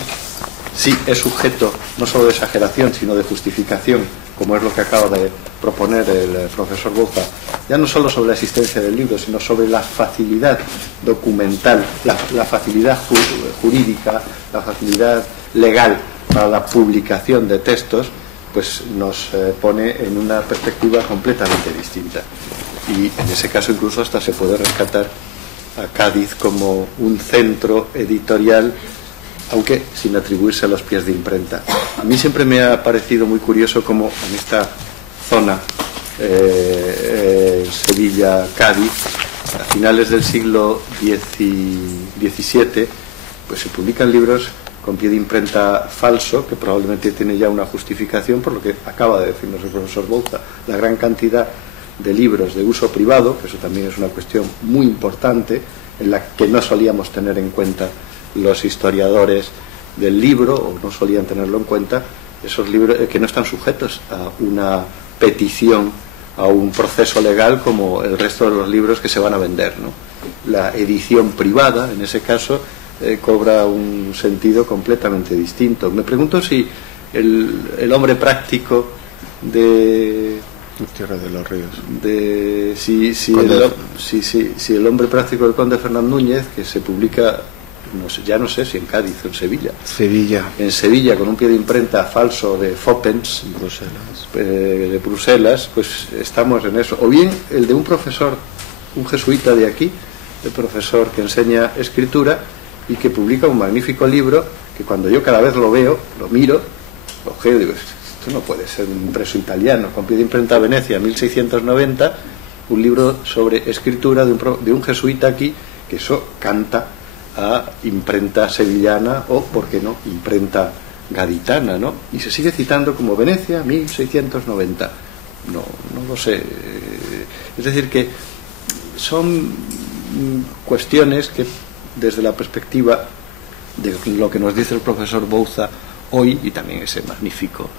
es sujeto no solo de exageración sino de justificación, como es lo que acaba de proponer el profesor Bouza, ya no solo sobre la existencia del libro, sino sobre la facilidad documental, la facilidad jurídica, la facilidad legal para la publicación de textos, pues nos pone en una perspectiva completamente distinta. Y en ese caso incluso hasta se puede rescatar a Cádiz como un centro editorial, aunque sin atribuirse a los pies de imprenta. A mí siempre me ha parecido muy curioso cómo en esta zona, Sevilla-Cádiz, a finales del siglo XVII, pues se publican libros con pie de imprenta falso, que probablemente tiene ya una justificación por lo que acaba de decirnos el profesor Bouza, la gran cantidad de libros de uso privado, que eso también es una cuestión muy importante, en la que no solíamos tener en cuenta los historiadores del libro, o no solían tenerlo en cuenta, esos libros que no están sujetos a una petición, a un proceso legal como el resto de los libros que se van a vender, ¿no? La edición privada, en ese caso, cobra un sentido completamente distinto. Me pregunto si el hombre práctico de Tierra de los Ríos, si el hombre práctico del conde Fernán Núñez, que se publica, ya no sé si en Cádiz o en Sevilla, en Sevilla, con un pie de imprenta falso de Foppens, de Bruselas, pues estamos en eso. O bien el de un profesor, un jesuita de aquí, el profesor que enseña escritura y que publica un magnífico libro que cuando yo cada vez lo veo, lo miro, lo ojeo y digo, esto no puede ser un impreso italiano, con pie de imprenta Venecia, 1690, un libro sobre escritura de un jesuita aquí, que eso canta a imprenta sevillana o, ¿por qué no?, imprenta gaditana, ¿no? Y se sigue citando como Venecia, 1690. No lo sé. Es decir, que son cuestiones que, desde la perspectiva de lo que nos dice el profesor Bouza hoy, y también ese magnífico,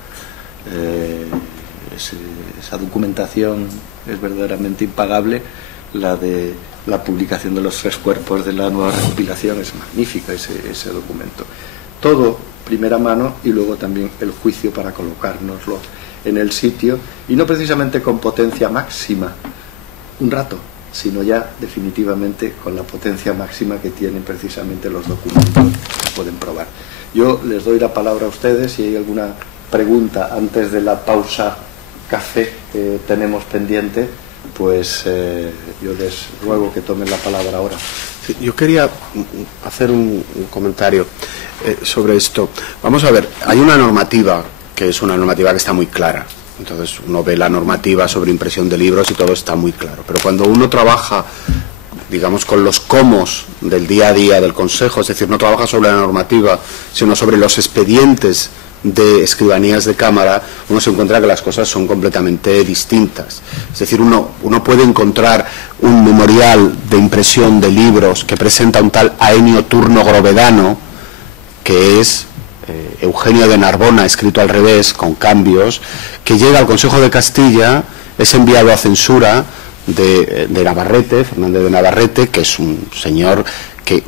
esa documentación es verdaderamente impagable, la de la publicación de los 3 cuerpos de la nueva recopilación, es magnífica ese documento. Todo primera mano, y luego también el juicio para colocárnoslo en el sitio, y no precisamente con potencia máxima un rato, sino ya definitivamente con la potencia máxima que tienen precisamente los documentos que pueden probar. Yo les doy la palabra a ustedes. Si hay alguna pregunta antes de la pausa café que tenemos pendiente, pues yo les ruego que tomen la palabra ahora. Sí, yo quería hacer un comentario sobre esto. Vamos a ver, hay una normativa que es una normativa que está muy clara. Entonces uno ve la normativa sobre impresión de libros y todo está muy claro. Pero cuando uno trabaja, digamos, con los comos del día a día del Consejo, es decir, no trabaja sobre la normativa, sino sobre los expedientes de escribanías de cámara, uno se encuentra que las cosas son completamente distintas. Es decir, uno puede encontrar un memorial de impresión de libros que presenta un tal Aenio Turno Grovedano, que es Eugenio de Narbona escrito al revés, con cambios, que llega al Consejo de Castilla, es enviado a censura de Navarrete, Fernández de Navarrete, que es un señor que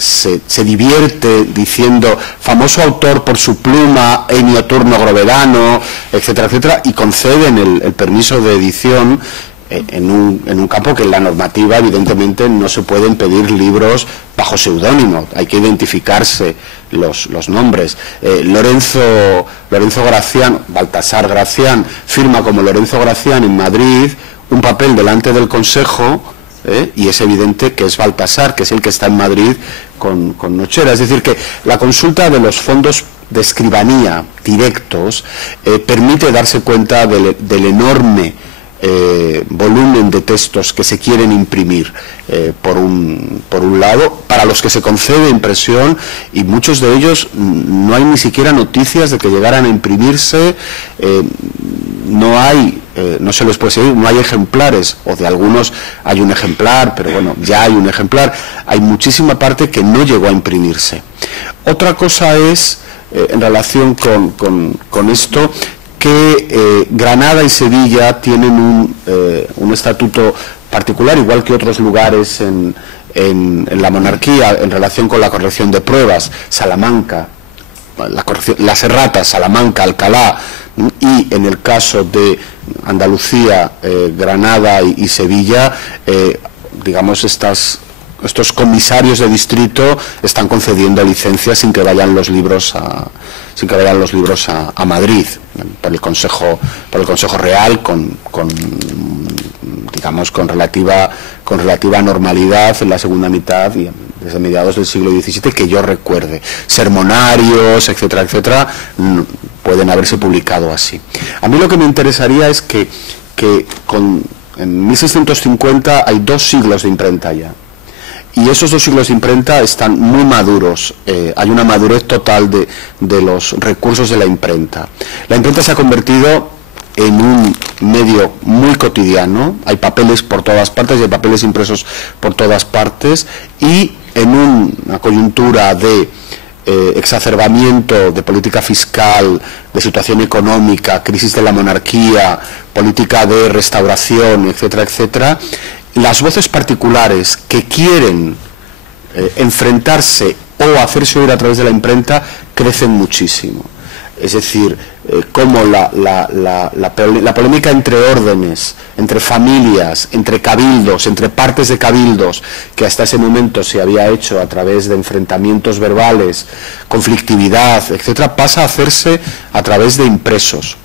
se divierte diciendo famoso autor por su pluma, Ennio Turno Grovedano, etcétera, etcétera, y conceden el permiso de edición en un campo que en la normativa evidentemente no se pueden pedir libros bajo seudónimo, hay que identificarse los nombres. Lorenzo Gracián, Baltasar Gracián, firma como Lorenzo Gracián en Madrid un papel delante del Consejo y es evidente que es Baltasar, que es el que está en Madrid con Nochera. Es decir, que la consulta de los fondos de escribanía directos permite darse cuenta del enorme volumen de textos que se quieren imprimir por un lado, para los que se concede impresión, y muchos de ellos no hay ni siquiera noticias de que llegaran a imprimirse, no se les puede seguir, no hay ejemplares, o de algunos hay un ejemplar, pero bueno, ya hay un ejemplar, hay muchísima parte que no llegó a imprimirse. Otra cosa es, en relación con esto, que Granada y Sevilla tienen un estatuto particular, igual que otros lugares en la monarquía, en relación con la corrección de pruebas. Salamanca, las erratas, Salamanca, Alcalá, y en el caso de Andalucía, Granada y Sevilla, digamos, estos comisarios de distrito están concediendo licencias sin que vayan los libros a Madrid por el Consejo Real digamos con relativa normalidad en la segunda mitad y desde mediados del siglo XVII, que yo recuerde. Sermonarios, etcétera, etcétera, pueden haberse publicado así. A mí lo que me interesaría es que en 1650 hay 2 siglos de imprenta ya. Y esos 2 siglos de imprenta están muy maduros, hay una madurez total de los recursos de la imprenta. La imprenta se ha convertido en un medio muy cotidiano, hay papeles por todas partes y hay papeles impresos por todas partes, y en una coyuntura de exacerbamiento de política fiscal, de situación económica, crisis de la monarquía, política de restauración, etcétera, etcétera, las voces particulares que quieren enfrentarse o hacerse oír a través de la imprenta crecen muchísimo. Es decir, como la polémica entre órdenes, entre familias, entre cabildos, entre partes de cabildos, que hasta ese momento se había hecho a través de enfrentamientos verbales, conflictividad, etcétera, pasa a hacerse a través de impresos.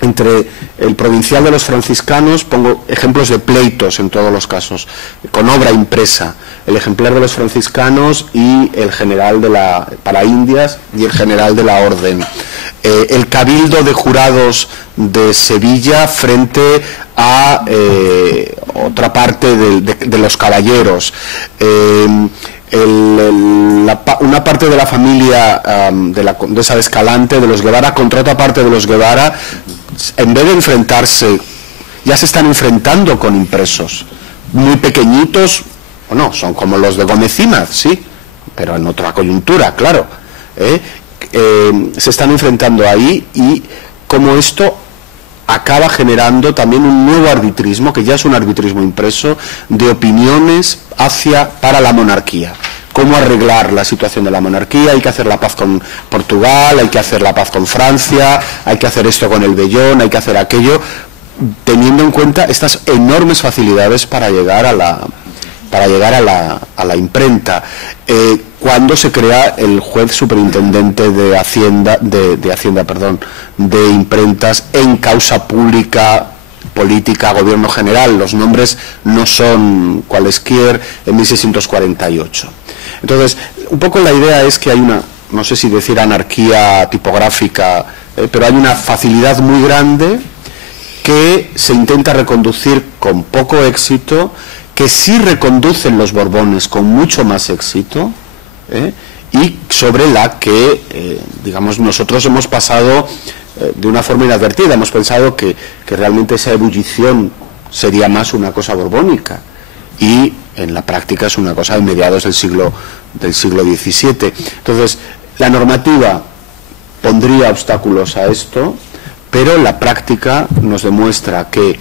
Entre el provincial de los franciscanos, pongo ejemplos de pleitos en todos los casos, con obra impresa, el ejemplar de los franciscanos y el general para Indias y el general de la orden. El cabildo de jurados de Sevilla frente a otra parte de los caballeros. Una parte de la familia de la condesa de Escalante, de los Guevara, contra otra parte de los Guevara, en vez de enfrentarse, ya se están enfrentando con impresos muy pequeñitos, o no, son como los de Gómez Imaz, sí, pero en otra coyuntura, claro, se están enfrentando ahí, y como esto acaba generando también un nuevo arbitrismo, que ya es un arbitrismo impreso, de opiniones para la monarquía. Cómo arreglar la situación de la monarquía, hay que hacer la paz con Portugal, hay que hacer la paz con Francia, hay que hacer esto con el vellón, hay que hacer aquello, teniendo en cuenta estas enormes facilidades para llegar a la imprenta. Cuando se crea el juez superintendente de imprentas en causa pública, política, gobierno general, los nombres no son cualesquier, en 1648. Entonces, un poco la idea es que hay no sé si decir anarquía tipográfica, pero hay una facilidad muy grande que se intenta reconducir con poco éxito, que sí reconducen los Borbones con mucho más éxito, y sobre la que, digamos, nosotros hemos pasado de una forma inadvertida. Hemos pensado que realmente esa ebullición sería más una cosa borbónica, y en la práctica es una cosa de mediados del siglo XVII. Entonces, la normativa pondría obstáculos a esto, pero la práctica nos demuestra que,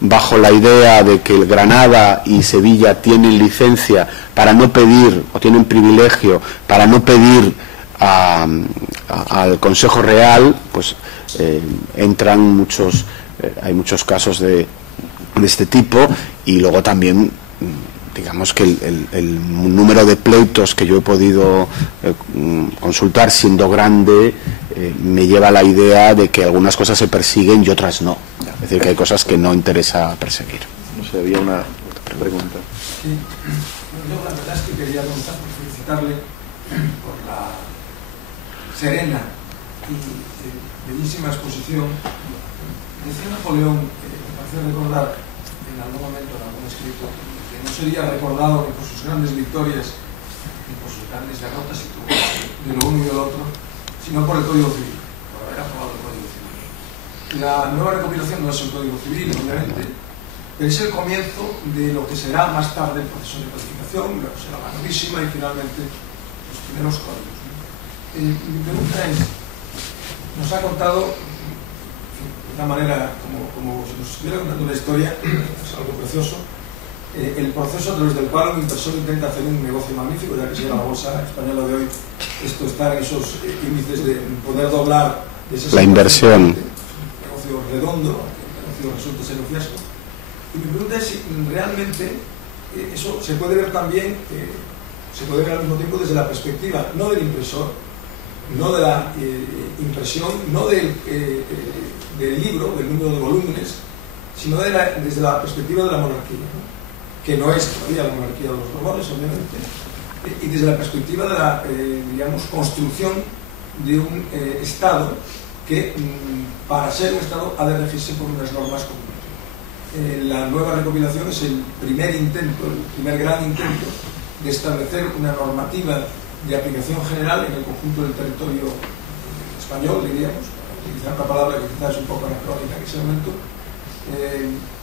bajo la idea de que el Granada y Sevilla tienen licencia para no pedir, o tienen privilegio para no pedir al Consejo Real, pues entran hay muchos casos de este tipo, y luego también, digamos que el número de pleitos que yo he podido consultar, siendo grande, me lleva a la idea de que algunas cosas se persiguen y otras no. Es decir, que hay cosas que no interesa perseguir. No sé, había una tu pregunta. Sí. Yo la verdad es que quería comenzar por felicitarle por la serena y bellísima exposición. Decía Napoleón, me parece recordar en algún momento, en algún escrito, que no sería recordado ni por sus grandes victorias ni por sus grandes derrotas y triunfos de lo uno y de lo otro, sino por el Código Civil, por haber aprobado el Código Civil. La nueva recopilación no es el Código Civil, obviamente, pero es el comienzo de lo que será más tarde el proceso de codificación, lo que será la novísima y finalmente los primeros códigos. Mi pregunta es, nos ha contado de una manera como si nos estuviera contando una historia, es algo precioso, el proceso a través del cual un inversor intenta hacer un negocio magnífico, ya que sea la bolsa española de hoy, esto está en esos índices de poder doblar la inversión. Un negocio redondo, el negocio resulta ser un fiasco. Y mi pregunta es si realmente eso se puede ver también, se puede ver al mismo tiempo desde la perspectiva no del impresor, no de la impresión, no del libro, del número de volúmenes, sino desde la perspectiva de la monarquía, ¿no? Que no es todavía la monarquía de los Borbones, obviamente, y desde la perspectiva de la, digamos, construcción de un Estado que, para ser un Estado, ha de regirse por unas normas comunes. La nueva recopilación es el primer intento, el primer gran intento de establecer una normativa de aplicación general en el conjunto del territorio español, diríamos, para utilizar una palabra que quizás es un poco anacrónica en ese momento,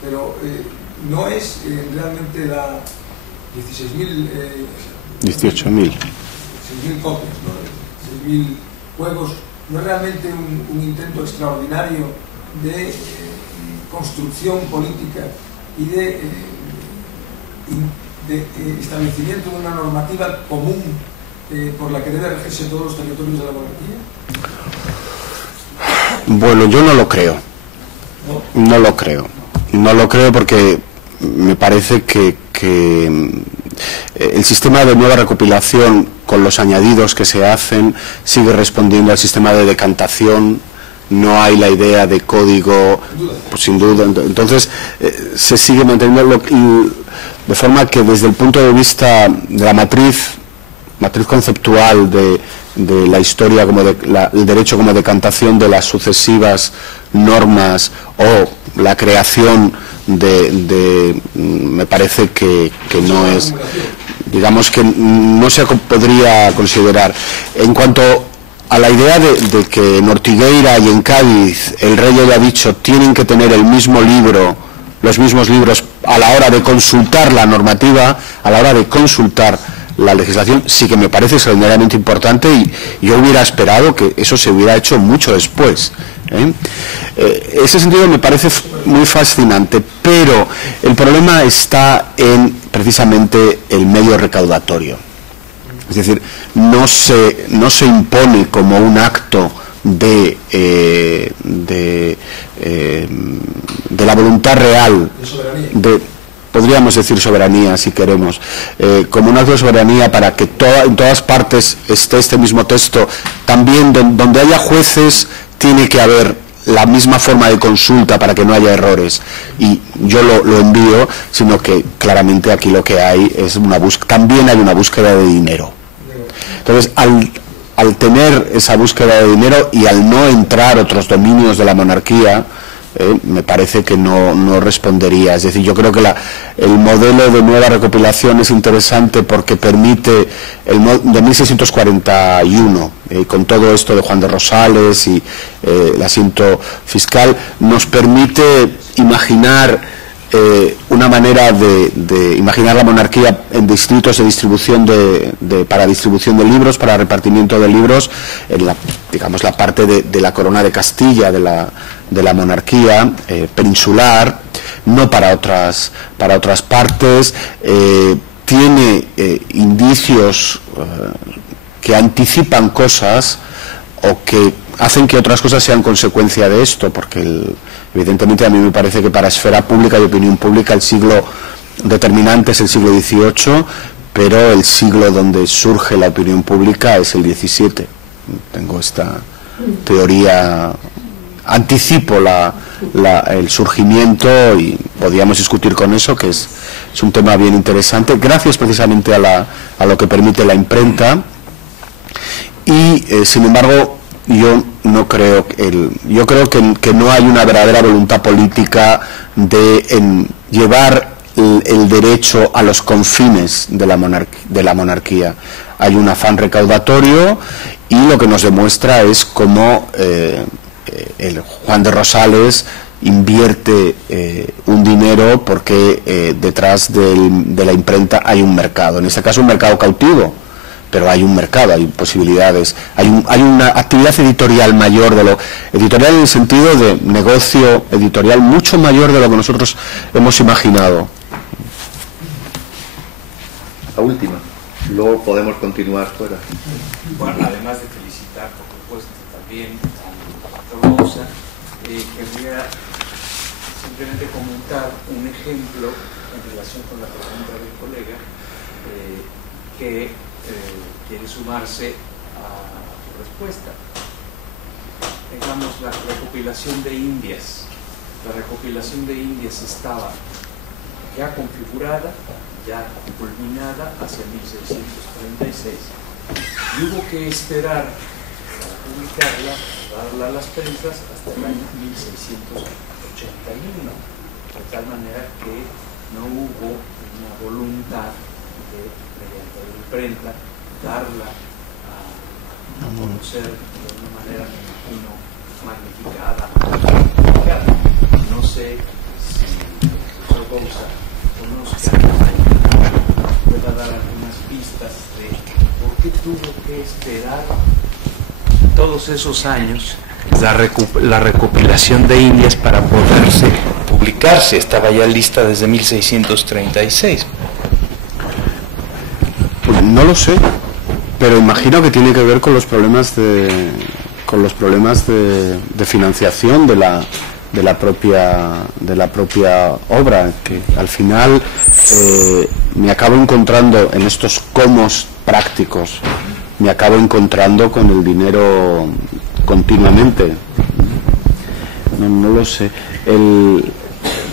pero no es realmente la 18.000 copias, ¿no? 16.000 juegos, no es realmente un intento extraordinario de construcción política y de establecimiento de una normativa común por la que debe regirse todos los territorios de la monarquía? Bueno, yo no lo creo. No lo creo. No lo creo porque me parece que el sistema de nueva recopilación, con los añadidos que se hacen, sigue respondiendo al sistema de decantación. No hay la idea de código, pues, sin duda. Entonces, se sigue manteniendo de forma que desde el punto de vista de la matriz conceptual de la historia, como el derecho como decantación de las sucesivas normas o la creación me parece que no es, digamos que no se podría considerar. En cuanto a la idea de que en Ortigueira y en Cádiz el rey haya dicho tienen que tener el mismo libro, los mismos libros a la hora de consultar la normativa, a la hora de consultar la legislación, sí que me parece extraordinariamente importante y yo hubiera esperado que eso se hubiera hecho mucho después. Ese sentido me parece muy fascinante, pero el problema está en precisamente el medio recaudatorio. Es decir, no se impone como un acto de la voluntad real, podríamos decir soberanía si queremos, como un acto de soberanía para que en todas partes esté este mismo texto. También donde haya jueces tiene que haber la misma forma de consulta para que no haya errores, y yo lo envío, sino que claramente aquí lo que hay es también hay una búsqueda de dinero. Entonces, al tener esa búsqueda de dinero y al no entrar otros dominios de la monarquía, me parece que no respondería. Es decir, yo creo que el modelo de nueva recopilación es interesante porque permite, de 1641, con todo esto de Juan de Rosales y el asiento fiscal, nos permite imaginar una manera de imaginar la monarquía en distritos de distribución para distribución de libros, para repartimiento de libros, en digamos la parte de la corona de Castilla, de la monarquía peninsular, no para otras partes. Tiene indicios que anticipan cosas o que hacen que otras cosas sean consecuencia de esto, porque evidentemente a mí me parece que para esfera pública y opinión pública el siglo determinante es el siglo XVIII, pero el siglo donde surge la opinión pública es el XVII. Tengo esta teoría anticipo el surgimiento, y podríamos discutir con eso, que es un tema bien interesante, gracias precisamente a lo que permite la imprenta. Y sin embargo, yo creo que no hay una verdadera voluntad política de llevar el derecho a los confines de la monarquía. Hay un afán recaudatorio, y lo que nos demuestra es cómo el Juan de Rosales invierte un dinero porque detrás de la imprenta hay un mercado, en este caso un mercado cautivo, pero hay un mercado, hay posibilidades, hay una actividad editorial mayor, editorial en el sentido de negocio editorial mucho mayor de lo que nosotros hemos imaginado. La última, luego podemos continuar fuera. Bueno, además de felicitar, por supuesto, también al doctor Bouza, querría simplemente comentar un ejemplo en relación con la pregunta del colega que quiere sumarse a tu respuesta. Digamos, la recopilación de Indias. La recopilación de Indias estaba ya configurada, ya culminada hacia 1636, y hubo que esperar para publicarla, darla a las prensas hasta el año 1681, de tal manera que no hubo una voluntad de, mediante la imprenta, darla a conocer de una manera, me imagino, magnificada. No sé si el profesor Bouza conozca, pueda dar algunas pistas de por qué tuvo que esperar todos esos años la recopilación de Indias para poderse publicarse. Estaba ya lista desde 1636. Pues no lo sé, pero imagino que tiene que ver con los problemas de financiación de la propia obra, que al final me acabo encontrando en estos comos prácticos, me acabo encontrando con el dinero continuamente. No lo sé.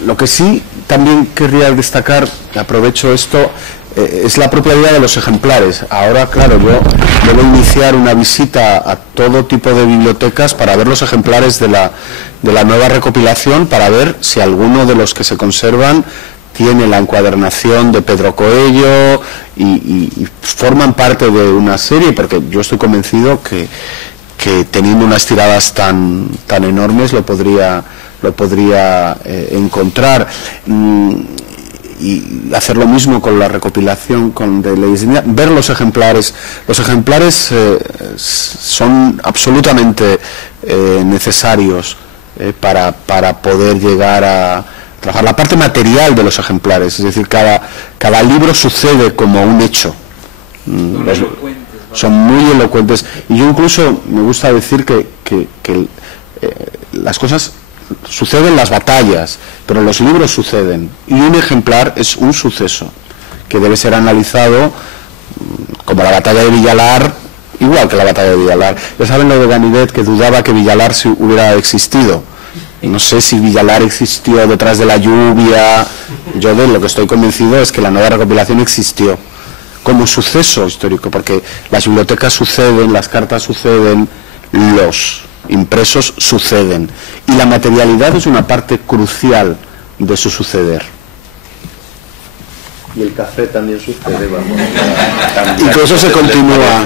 Lo que sí también querría destacar, aprovecho esto, es la propiedad de los ejemplares. Ahora, claro, yo debo iniciar una visita a todo tipo de bibliotecas para ver los ejemplares de la nueva recopilación, para ver si alguno de los que se conservan tiene la encuadernación de Pedro Coello y forman parte de una serie, porque yo estoy convencido que teniendo unas tiradas tan enormes lo podría encontrar. Y hacer lo mismo con la recopilación de Leyes de India, ver los ejemplares. Los ejemplares son absolutamente necesarios para poder llegar a trabajar la parte material de los ejemplares, es decir, cada libro sucede como un hecho. Son muy elocuentes, y yo incluso me gusta decir que las cosas suceden, las batallas, pero los libros suceden, y un ejemplar es un suceso que debe ser analizado como la batalla de Villalar, igual que la batalla de Villalar. Ya saben lo de Ganivet, que dudaba que Villalar hubiera existido. No sé si Villalar existió detrás de la lluvia. Yo de lo que estoy convencido es que la nueva recopilación existió como suceso histórico, porque las bibliotecas suceden, las cartas suceden, los impresos suceden, y la materialidad es una parte crucial de su suceder. Y el café también sucede, vamos. Y con eso se continúa.